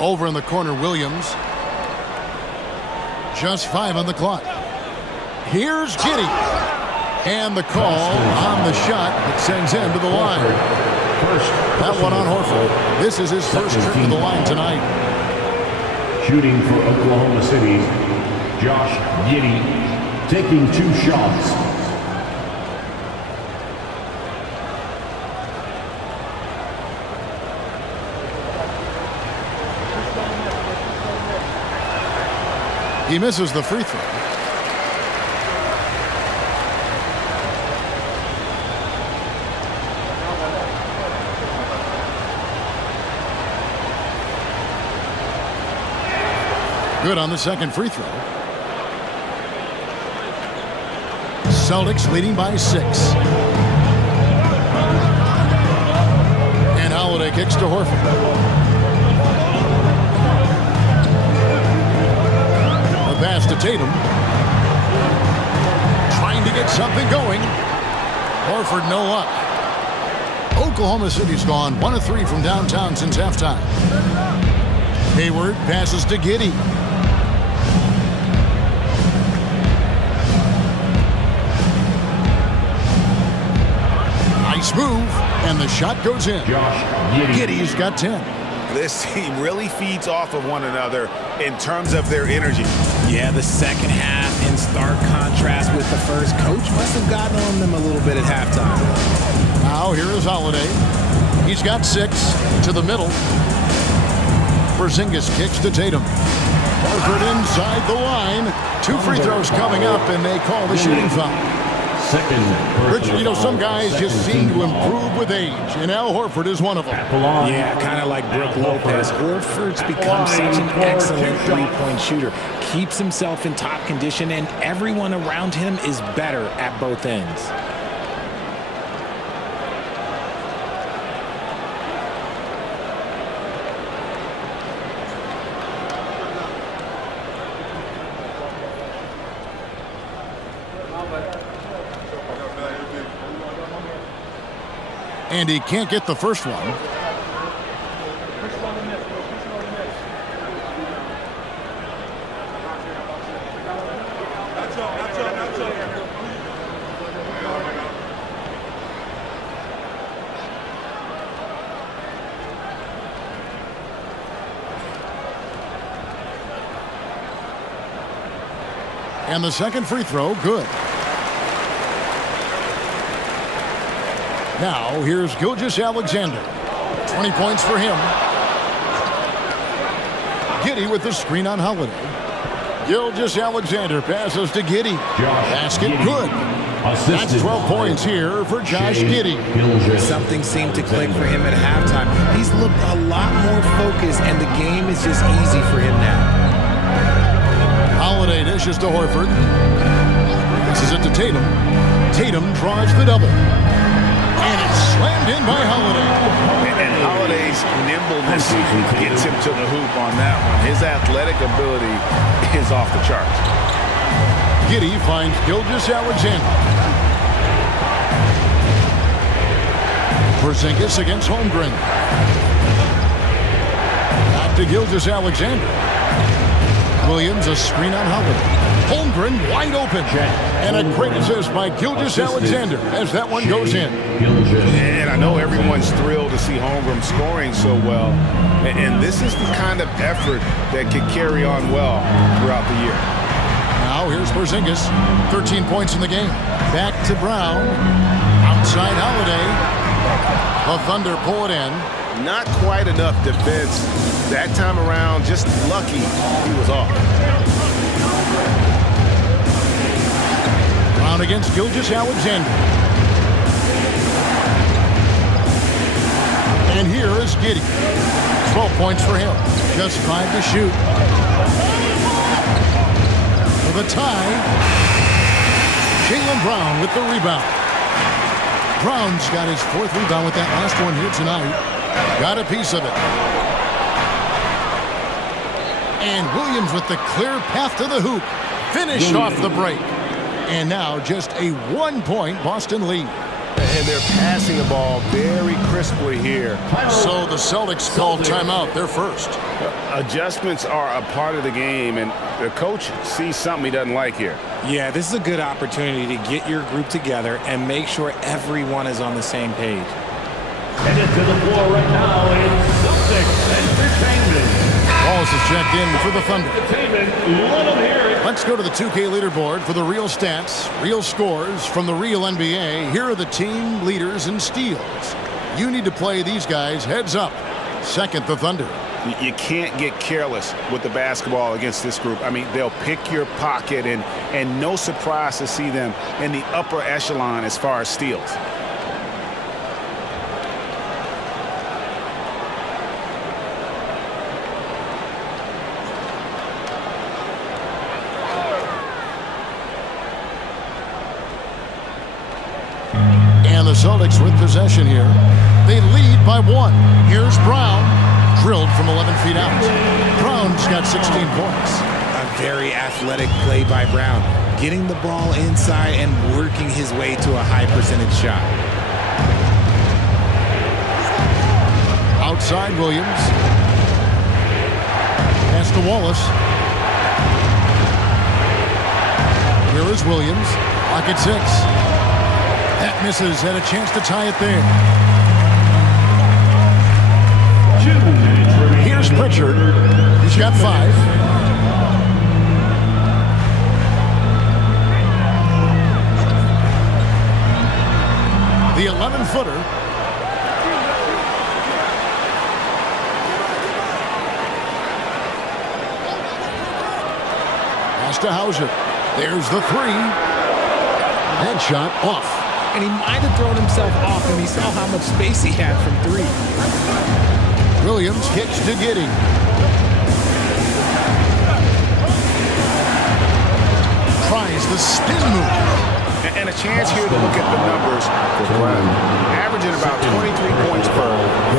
Over in the corner, Williams. Just 5 on the clock. Here's Giddey. And the call on the shot that sends him to the line. That one on Horford. This is his first trip to the line tonight. Shooting for Oklahoma City, Josh Giddey taking 2 shots. He misses the free throw. Good on the second free throw. Celtics leading by 6. And Holiday kicks to Horford. The pass to Tatum. Trying to get something going. Horford no luck. Oklahoma City's gone 1 of 3 from downtown since halftime. Hayward passes to Giddey. Nice move, and the shot goes in. Giddey's got 10. This team really feeds off of one another in terms of their energy. Yeah, the second half in stark contrast with the first. Coach must have gotten on them a little bit at halftime. Now here is Holiday. He's got 6 to the middle. Porzingis kicks to Tatum. Horford inside the line. 2 free throws coming up, and they call the shooting foul. Richard, you know, some guys just seem to improve with age, and Al Horford is one of them. Yeah, kind of like Brook Lopez. Horford's become such an excellent three-point shooter. Keeps himself in top condition, and everyone around him is better at both ends. And he can't get the first one. And the second free throw, good. Now, here's Gilgeous Alexander. 20 points for him. Giddey with the screen on Holiday. Gilgeous Alexander passes to Giddey. Basket good. That's 12 points here for Josh Giddey. Something seemed to click for him at halftime. He's looked a lot more focused, and the game is just easy for him now. Holiday dishes to Horford. Passes it to Tatum. Tatum draws the double. And it's slammed in by Holiday. And Holiday's nimbleness gets him to the hoop on that one. His athletic ability is off the charts. Giddey finds Gilgeous Alexander. Porzingis against Holmgren. Back to Gilgeous Alexander. Williams a screen on Holiday. Holmgren wide open. And a great assist by Gilgeous Alexander as that one goes in. And I know everyone's thrilled to see Holmgren scoring so well. And this is the kind of effort that can carry on well throughout the year. Now here's Porzingis. 13 points in the game. Back to Brown. Outside Holiday. The Thunder pull it in. Not quite enough defense that time around. Just lucky he was off. Brown against Gilgeous Alexander. And here is Giddey. 12 points for him. Just 5 to shoot. For the tie, Jaylen Brown with the rebound. Brown's got his 4th rebound with that last one here tonight. Got a piece of it. And Williams with the clear path to the hoop. Finished off the break. And now just a 1-point Boston lead. And they're passing the ball very crisply here. So the Celtics call timeout, their first. Adjustments are a part of the game, and the coach sees something he doesn't like here. Yeah, this is a good opportunity to get your group together and make sure everyone is on the same page. Headed to the floor right now is Celtics Entertainment. Wallace is checked in for the Thunder. Entertainment, let them hear it. Let's go to the 2K leaderboard for the real stats, real scores from the real NBA. Here are the team leaders in steals. You need to play these guys heads up. Second, the Thunder. You can't get careless with the basketball against this group. I mean, they'll pick your pocket, and no surprise to see them in the upper echelon as far as steals. The Celtics with possession here. They lead by 1. Here's Brown. Drilled from 11 feet out. Brown's got 16 points. A very athletic play by Brown. Getting the ball inside and working his way to a high percentage shot. Outside Williams. Pass to Wallace. Here is Williams. Pocket 6. That misses. Had a chance to tie it there. Here's Pritchard. He's got 5. The 11-footer. Pass to Hauser. There's the 3. Headshot off. And he might have thrown himself off when he saw how much space he had from 3. Williams kicks to Giddey. Tries the spin move. And a chance here to look at the numbers for Brown. Averaging about 23 points per,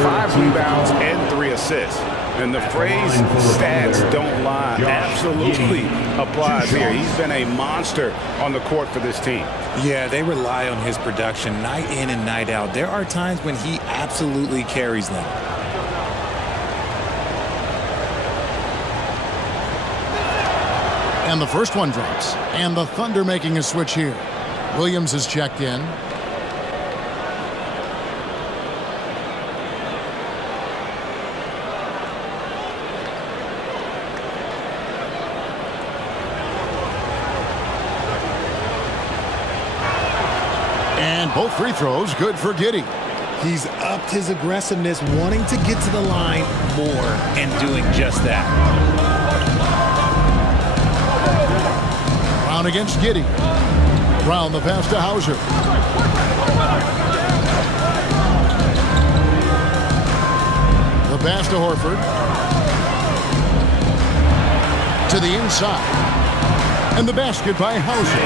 5 rebounds, and 3 assists. And the phrase stats don't lie absolutely applies here. He's been a monster on the court for this team. Yeah, they rely on his production night in and night out. There are times when he absolutely carries them. And the first one drops. And the Thunder making a switch here. Williams is checked in. And both free throws good for Giddey. He's upped his aggressiveness, wanting to get to the line more and doing just that. Brown against Giddey. Brown the pass to Hauser. The pass to Horford. To the inside. And the basket by Hauser.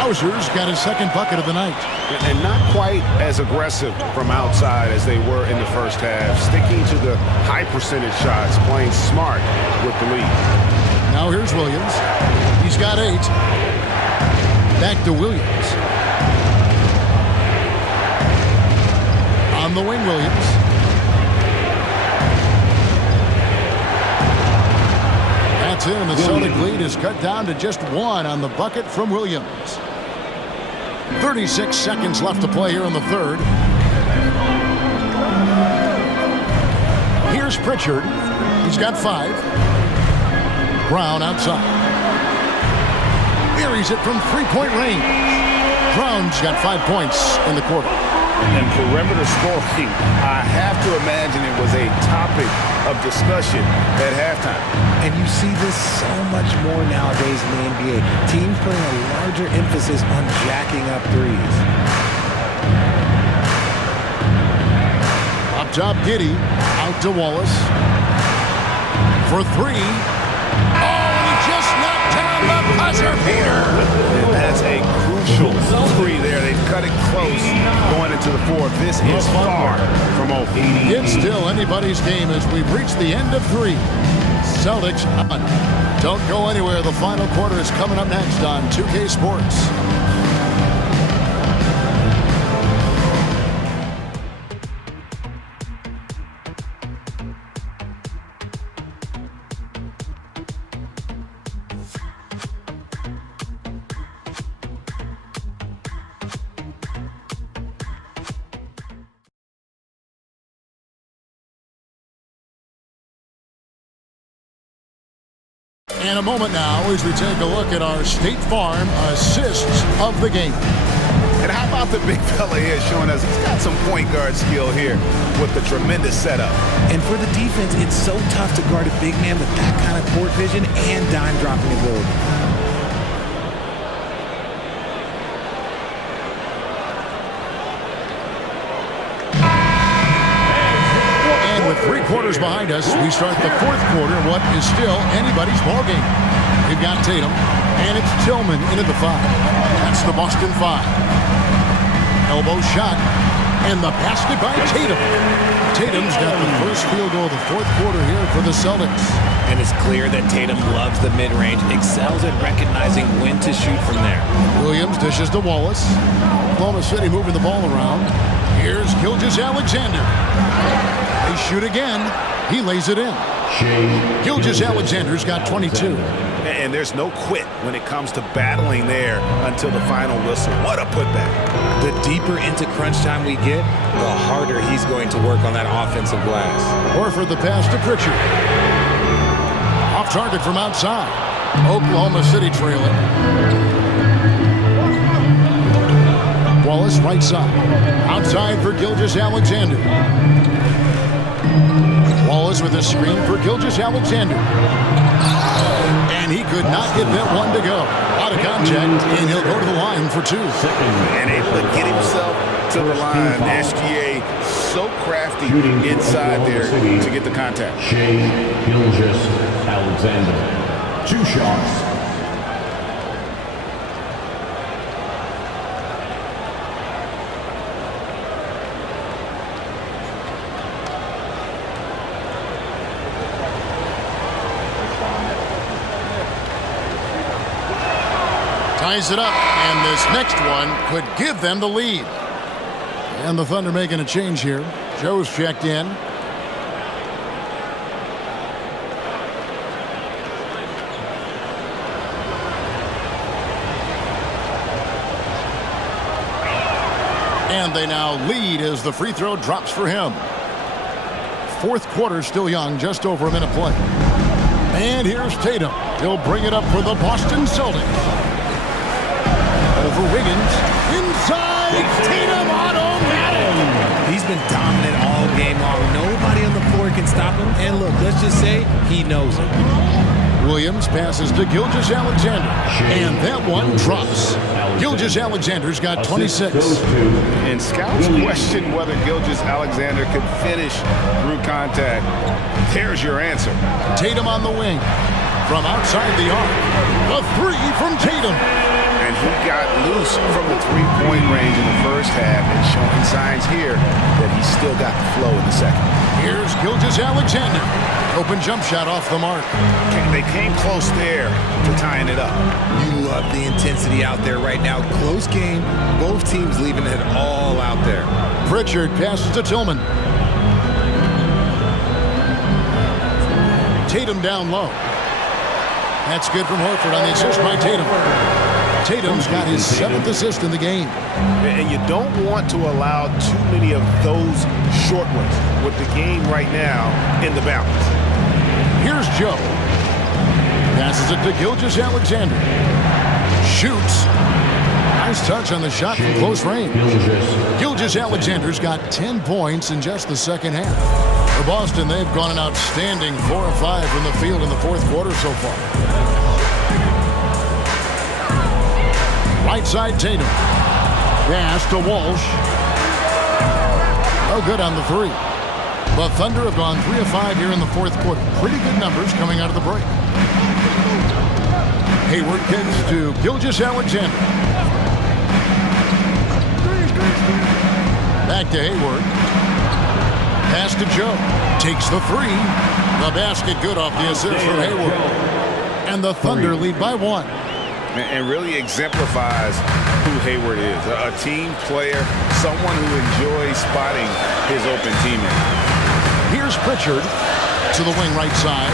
Hauser's got his second bucket of the night. And not quite as aggressive from outside as they were in the first half. Sticking to the high percentage shots, playing smart with the lead. Now here's Williams. He's got 8. Back to Williams. On the wing, Williams. That's in, and the Celtic lead is cut down to just 1 on the bucket from Williams. 36 seconds left to play here in the third. Here's Pritchard. He's got 5. Brown outside. Buries it from three-point range. Brown's got 5 points in the quarter. And perimeter scoring, I have to imagine it was a topic of discussion at halftime. And you see this so much more nowadays in the NBA. Teams putting a larger emphasis on jacking up threes. Up top, Giddey. Out to Wallace. For 3. Oh, and he just knocked down the buzzer beater. And that's a crucial 3 there. They've cut it close going into the fourth. This is far from over. It's still anybody's game as we've reached the end of 3. Celtics on. Don't go anywhere. The final quarter is coming up next on 2K Sports. In a moment now as we take a look at our State Farm assists of the game. And how about the big fella here showing us he's got some point guard skill here with the tremendous setup. And for the defense, it's so tough to guard a big man with that kind of court vision and dime dropping ability. With 3 quarters behind us, we start the fourth quarter, what is still anybody's ball game. We've got Tatum, and it's Tillman into the 5. That's the Boston 5. Elbow shot, and the basket by Tatum. Tatum's got the first field goal of the fourth quarter here for the Celtics. And it's clear that Tatum loves the mid-range, excels at recognizing when to shoot from there. Williams dishes to Wallace. Oklahoma City moving the ball around. Here's Gilgeous-Alexander. They shoot again. He lays it in. Gilgeous-Alexander's got 22. And there's no quit when it comes to battling there until the final whistle. What a putback. The deeper into crunch time we get, the harder he's going to work on that offensive glass. Horford the pass to Pritchard. Off target from outside. Oklahoma City trailing. Wallace right side. Outside for Gilgeous-Alexander. Wallace with a screen for Gilgeous-Alexander. And he could not get that one to go. Out of contact, and he'll go to the line for 2. And able to get himself to the line. SGA so crafty inside there to get the contact. Gilgeous-Alexander. 2 shots. Ties it up, and this next one could give them the lead. And the Thunder making a change here. Joe's checked in. And they now lead as the free throw drops for him. Fourth quarter still young, just over a minute play. And here's Tatum. He'll bring it up for the Boston Celtics. Over Wiggins, inside, Tatum automatic. He's been dominant all game long. Nobody on the floor can stop him. And look, let's just say he knows it. Williams passes to Gilgeous-Alexander, and that one drops. Gilgeous-Alexander's got 26. And scouts question whether Gilgeous-Alexander could finish through contact. There's your answer. Tatum on the wing. From outside the arc. A three from Tatum. And he got loose from the three-point range in the first half and showing signs here that he's still got the flow in the second. Here's Gilgeous-Alexander. Open jump shot off the mark. They came close there to tying it up. You love the intensity out there right now. Close game. Both teams leaving it all out there. Pritchard passes to Tillman. Tatum down low. That's good from Horford on the assist by Tatum. Tatum's got his 7th assist in the game. And you don't want to allow too many of those short ones with the game right now in the balance. Here's Joe. Passes it to Gilgeous-Alexander. Shoots. Nice touch on the shot from close range. Gilgeous-Alexander's got 10 points in just the second half. For Boston, they've gone an outstanding 4 of 5 from the field in the fourth quarter so far. Right side Tatum. Pass to Walsh. Oh, good on the three. The Thunder have gone 3 of 5 here in the fourth quarter. Pretty good numbers coming out of the break. Hayward kicks to Gilgeous-Alexander. Back to Hayward. Pass to Joe. Takes the three. The basket good off the assist from Hayward. And the Thunder lead by 1. And really exemplifies who Hayward is. A team player, someone who enjoys spotting his open teammate. Here's Pritchard to the wing right side.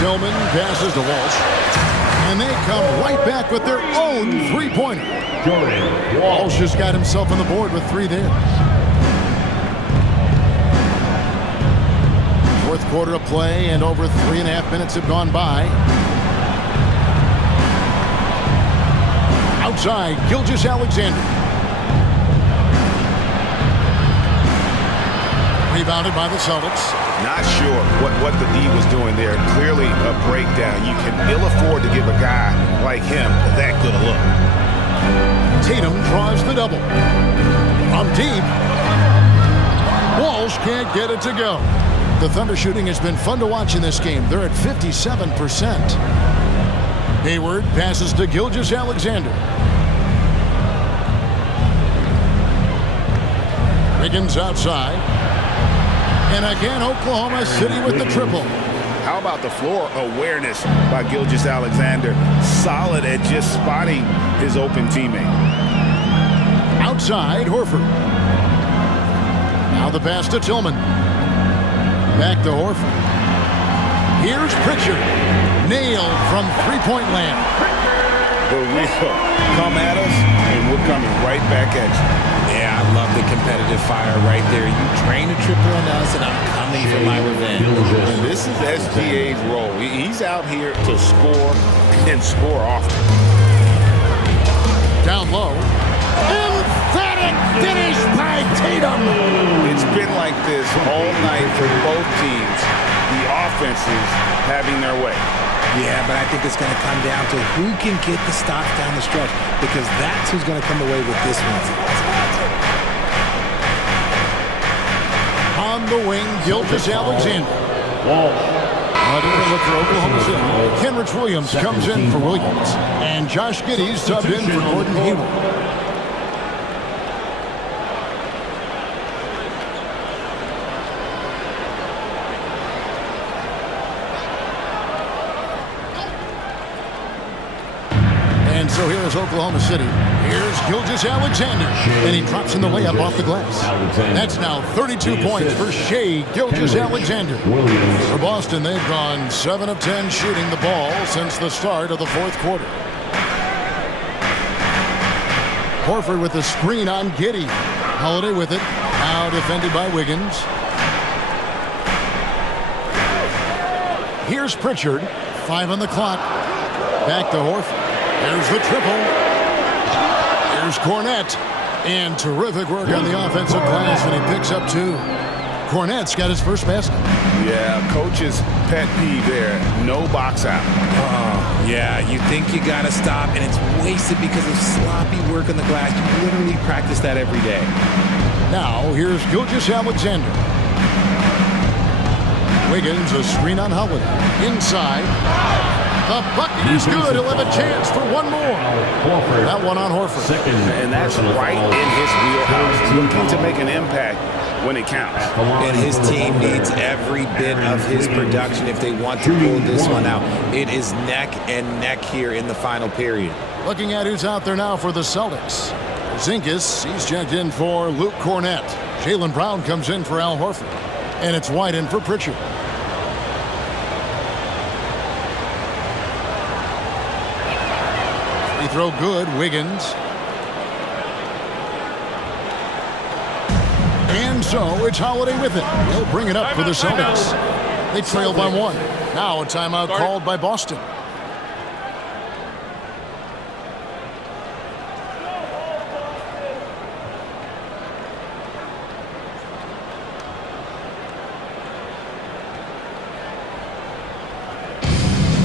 Tillman passes to Walsh. And they come right back with their own three-pointer. Walsh has got himself on the board with 3 there. Fourth quarter of play, and over 3.5 minutes have gone by. Outside, Gilgeous-Alexander. Rebounded by the Celtics. Not sure what the D was doing there. Clearly a breakdown. You can ill afford to give a guy like him that good a look. Tatum draws the double. From deep. Walsh can't get it to go. The Thunder shooting has been fun to watch in this game. They're at 57%. Hayward passes to Gilgeous-Alexander. Wiggins outside. And again, Oklahoma City with the triple. How about the floor awareness by Gilgeous-Alexander? Solid at just spotting his open teammate. Outside, Horford. Now the pass to Tillman. Back to Horford. Here's Pritchard. Nailed from three-point land. But we'll come at us, and we're coming right back at you. Yeah, I love the competitive fire right there. You drain a triple on us, and I'm coming for my revenge. And this is SGA's role. He's out here to score and score often. Down low. Emphatic finish by Tatum. It's been like this all night for both teams. The offenses having their way. Yeah, but I think it's going to come down to who can get the stops down the stretch, because that's who's going to come away with this one. On the wing, Gilgeous-Alexander. Look for Oklahoma City. Kenrich Williams comes in for Williams. And Josh Giddey's subbed in for Gordon Hayward. And so here is Oklahoma City. Here's Gilgeous-Alexander. And he drops in the layup off the glass. That's now 32 points for Shai Gilgeous-Alexander. For Boston, they've gone 7 of 10 shooting the ball since the start of the fourth quarter. Horford with the screen on Giddey. Holiday with it. Now defended by Wiggins. Here's Pritchard. 5 on the clock. Back to Horford. There's the triple. Here's Cornette. And terrific work on the offensive glass, and he picks up 2. Cornette's got his first basket. Yeah, coach's pet peeve there. No box out. Yeah, you think you got to stop, and it's wasted because of sloppy work on the glass. You literally practice that every day. Now, here's Gilgeous-Alexander. Wiggins, a screen on Holiday. Inside. The bucket is good. He'll have a chance for one more. That one on Horford. And that's right in his wheelhouse. Looking to make an impact when it counts. And his team needs every bit of his production if they want to pull this one out. It is neck and neck here in the final period. Looking at who's out there now for the Celtics. Zinkis, he's checked in for Luke Cornette. Jaylen Brown comes in for Al Horford. And it's White in for Pritchard. Free throw good, Wiggins. And so it's Holiday with it. He'll bring it up for the Celtics. They trail by 1. Now a timeout called by Boston.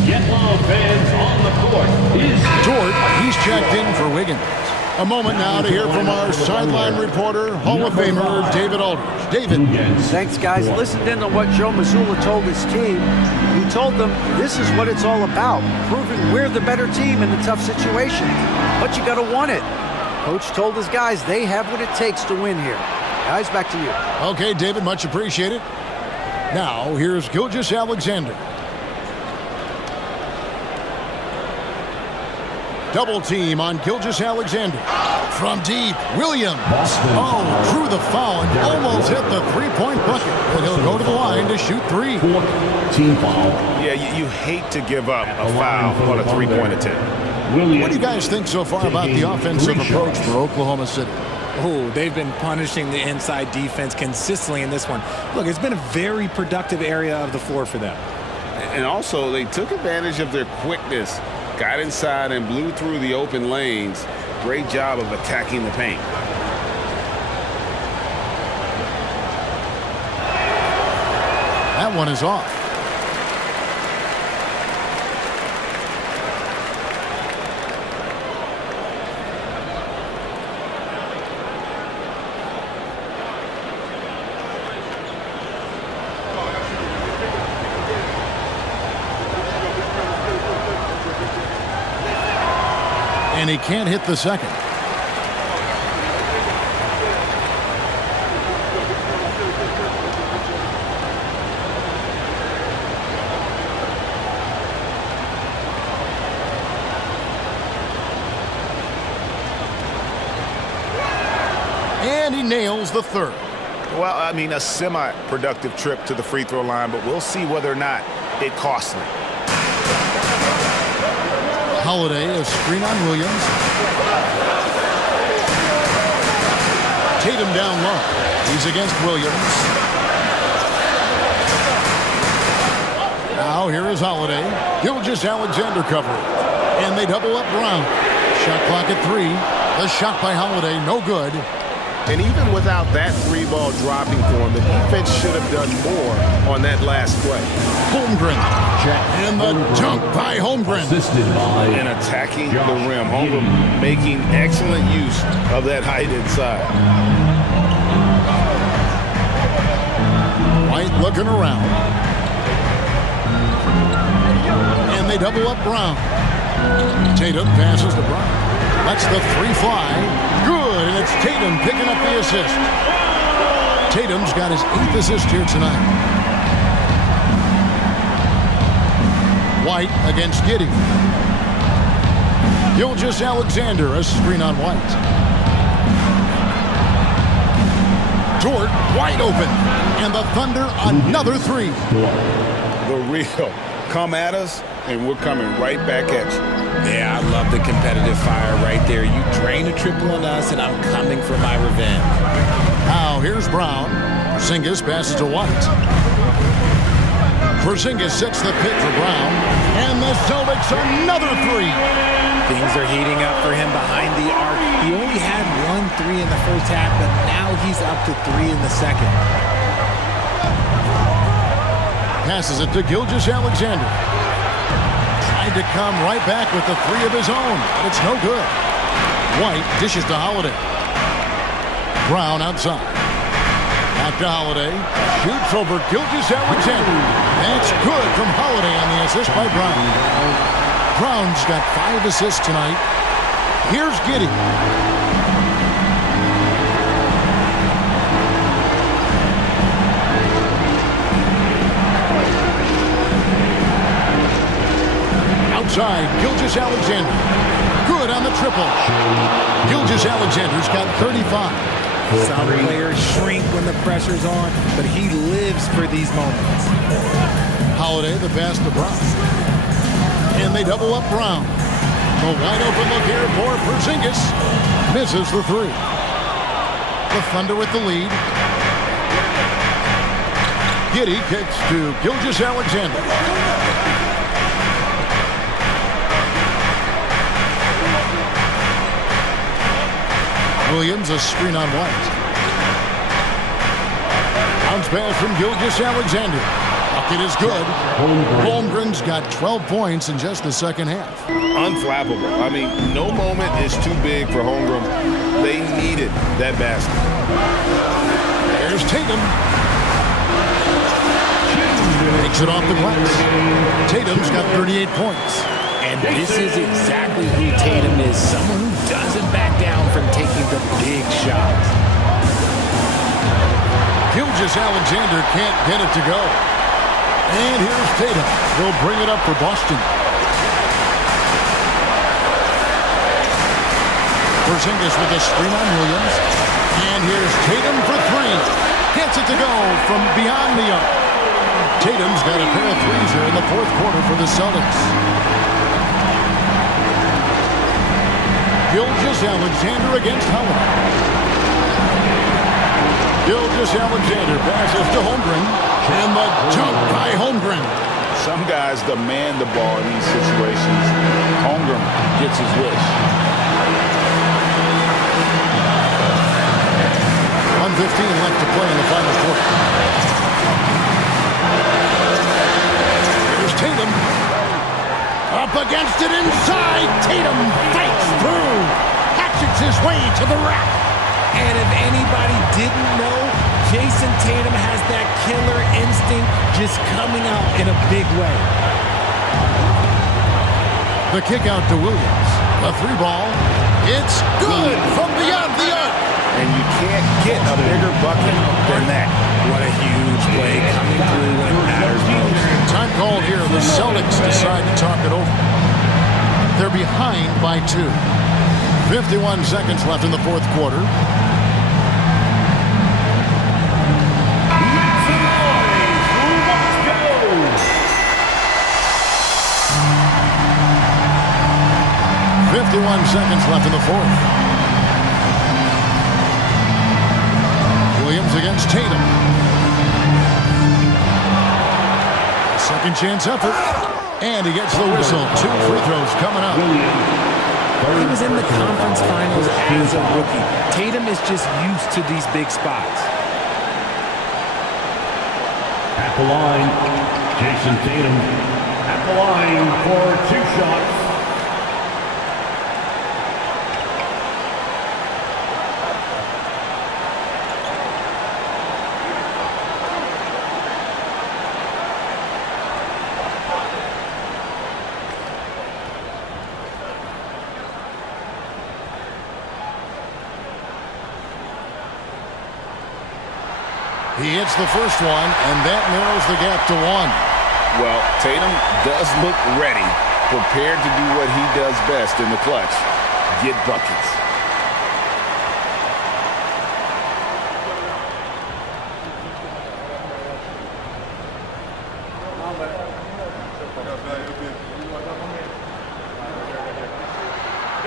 Get low, fans, on the court is Dort, he's checked in for Wiggins. A moment now to hear from our sideline reporter, Hall of Famer David Aldridge. David. Thanks, guys. Listened in to what Joe Mazzulla told his team. He told them this is what it's all about, proving we're the better team in the tough situations. But you got to want it. Coach told his guys they have what it takes to win here. Guys, back to you. Okay, David, much appreciated. Now, here's Gilgeous-Alexander. Double team on Gilgeous-Alexander. From deep, Williams. Oh, drew the foul and almost hit the three-point bucket. But he'll go to the line to shoot 3. team foul. Yeah, you hate to give up a foul on a three-point attempt. What do you guys think so far about the offensive approach for Oklahoma City? Oh, they've been punishing the inside defense consistently in this one. Look, it's been a very productive area of the floor for them. And also, they took advantage of their quickness, got inside and blew through the open lanes. Great job of attacking the paint. That one is off. And he can't hit the second. And he nails the third. Well, I mean, a semi-productive trip to the free throw line, but we'll see whether or not it costs him. Holiday, a screen on Williams. Tatum down low. He's against Williams. Now here is Holiday. Gilgeous-Alexander covering. And they double up Brown. Shot clock at 3. The shot by Holiday, no good. And even without that three ball dropping for him, the defense should have done more on that last play. Holmgren. And the dunk by Holmgren. Assisted by And attacking the rim. Holmgren making excellent use of that height inside. White looking around. And they double up Brown. Tatum passes to Brown. That's the 3 fly. Good, and it's Tatum picking up the assist. Tatum's got his 8th assist here tonight. White against Giddey. Gilgeous-Alexander, a screen on White. Dort, wide open. And the Thunder, another 3. The real. Come at us, and we're coming right back at you. Yeah, I love the competitive fire right there. You drain a triple on us, and I'm coming for my revenge. Now here's Brown. Porzingis passes to White. Porzingis sets the pick for Brown. And the the Celtics another three. Things are heating up for him behind the arc. He only had 1 3 in the first half, but now he's up to 3 in the second. Passes it to Gilgeous-Alexander. Tried to come right back with the three of his own, but it's no good. White dishes to Holiday. Brown outside. Back to Holiday. Shoots over Gilgeous-Alexander. That's good from Holiday on the assist by Brown. Brown's got 5 assists tonight. Here's Giddey. Outside, Gilgeous-Alexander. Good on the triple. Gilgeous-Alexander's got 35. Some players shrink when the pressure's on, but he lives for these moments. Holiday, the pass to Brown. And they double up Brown. The wide open look here for Porzingis. Misses the three. The Thunder with the lead. Giddey kicks to Gilgeous-Alexander. Williams, a screen on White. Bounce pass from Gilgeous-Alexander. Bucket is good. Holmgren's got 12 points in just the second half. Unflappable. I mean, no moment is too big for Holmgren. They needed that basket. There's Tatum. Takes it off the glass. Tatum's got 38 points. And this is exactly who Tatum is. Someone who doesn't back down from taking the big shots. Gilgeous-Alexander can't get it to go. And here's Tatum. He'll bring it up for Boston. Porzingis with a screen on Williams. And here's Tatum for three. Gets it to go from beyond the arc. Tatum's got a pair of threes here in the fourth quarter for the Celtics. Gilgeous-Alexander against Howard. Gilgeous-Alexander passes to Holmgren. And the jump by Holmgren. Some guys demand the ball in these situations. Holmgren gets his wish. 1:15 left to play in the final quarter. Here's Tatum. Up against it inside. Tatum fights through. Hatchets his way to the rack. And if anybody didn't know, Jason Tatum has that killer instinct just coming out in a big way. The kick out to Williams. The three ball. It's good from beyond the arc. And you can't get a bigger bucket than that. What a huge play coming through when it matters most. Time called here. The Celtics decide to talk it over. They're behind by 2. 51 seconds left in the fourth quarter. Seconds left in the fourth. Williams against Tatum. Second chance effort. And he gets the whistle. 2 free throws coming up. He was in the conference finals as a rookie. Tatum is just used to these big spots. At the line, Jason Tatum. At the line for 2 shots. He hits the first one, and that narrows the gap to 1. Well, Tatum does look ready, prepared to do what he does best in the clutch, get buckets.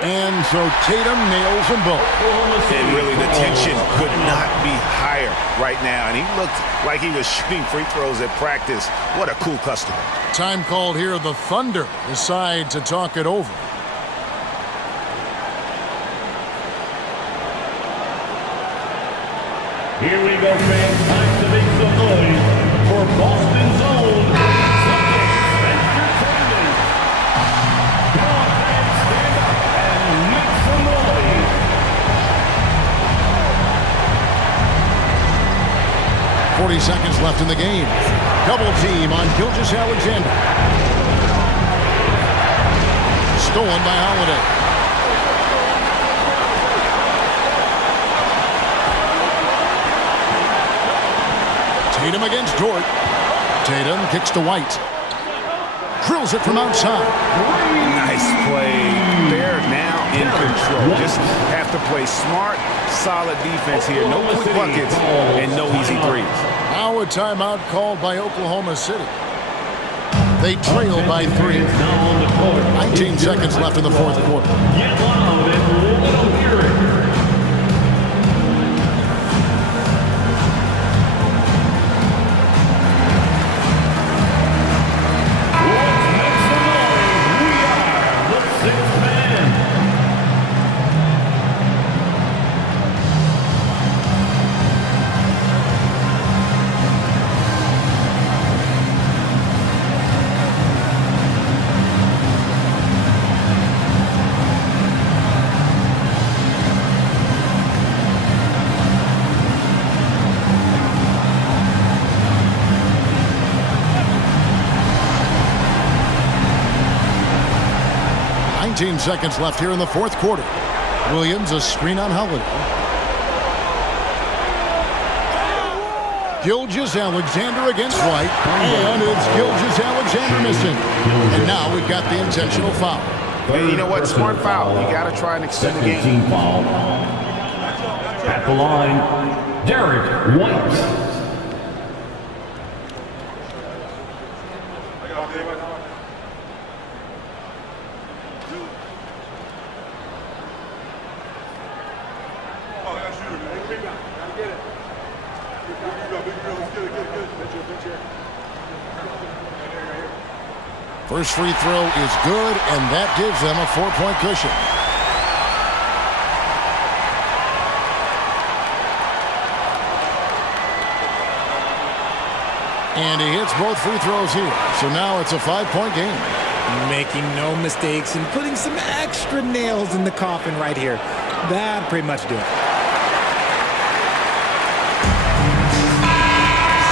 And so Tatum nails them both. And really, the tension could not be higher right now. And he looked like he was shooting free throws at practice. What a cool customer. Time called here. The Thunder decide to talk it over. Here we go, fans. Time to make some noise for Boston's own Celtics. Come on, fans, stand up and make some noise. 40 seconds left in the game. Double team on Gilgeous-Alexander. Stolen by Holiday. Tatum against Dort. Tatum kicks to White. Drills it from outside. Nice play. They're now in control. Just have to play smart, solid defense here. No quick buckets and no easy threes. Now a timeout called by Oklahoma City. They trail by 3. 19 seconds left in the fourth quarter. Get loud and let them hear it. Seconds left here in the fourth quarter. Williams, a screen on Holiday. Gilgeous-Alexander against White. And it's Gilgeous-Alexander missing. And now we've got the intentional foul. Hey, you know what? Smart foul. You got to try and extend the game. Team foul. At the line, Derek White. First free throw is good, and that gives them a 4-point cushion. And he hits both free throws here. So now it's a 5-point game. Making no mistakes and putting some extra nails in the coffin right here. That pretty much do it.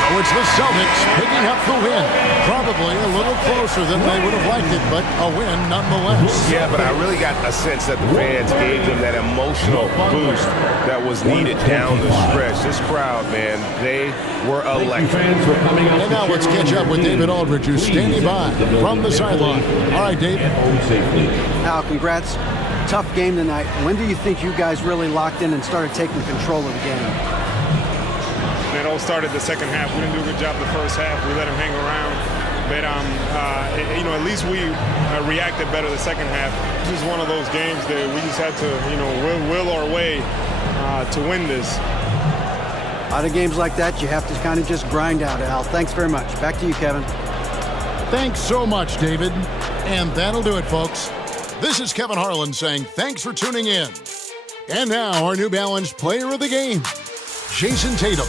So it's the Celtics picking up the win. Probably a little closer than they would have liked it, but a win nonetheless. Yeah, but I really got a sense that the fans gave them that emotional boost that was needed down the stretch. This crowd, man, they were electric. And now let's catch up with David Aldridge, who's standing by from the sideline. All right, Dave. Al, congrats. Tough game tonight. When do you think you guys really locked in and started taking control of the game? It all started the second half. We didn't do a good job the first half. We let him hang around. But, at least we reacted better the second half. This is one of those games that we just had to, will our way to win this. A lot of games like that, you have to kind of just grind out, Al. Thanks very much. Back to you, Kevin. Thanks so much, David. And that'll do it, folks. This is Kevin Harlan saying thanks for tuning in. And now our New Balance player of the game, Jason Tatum.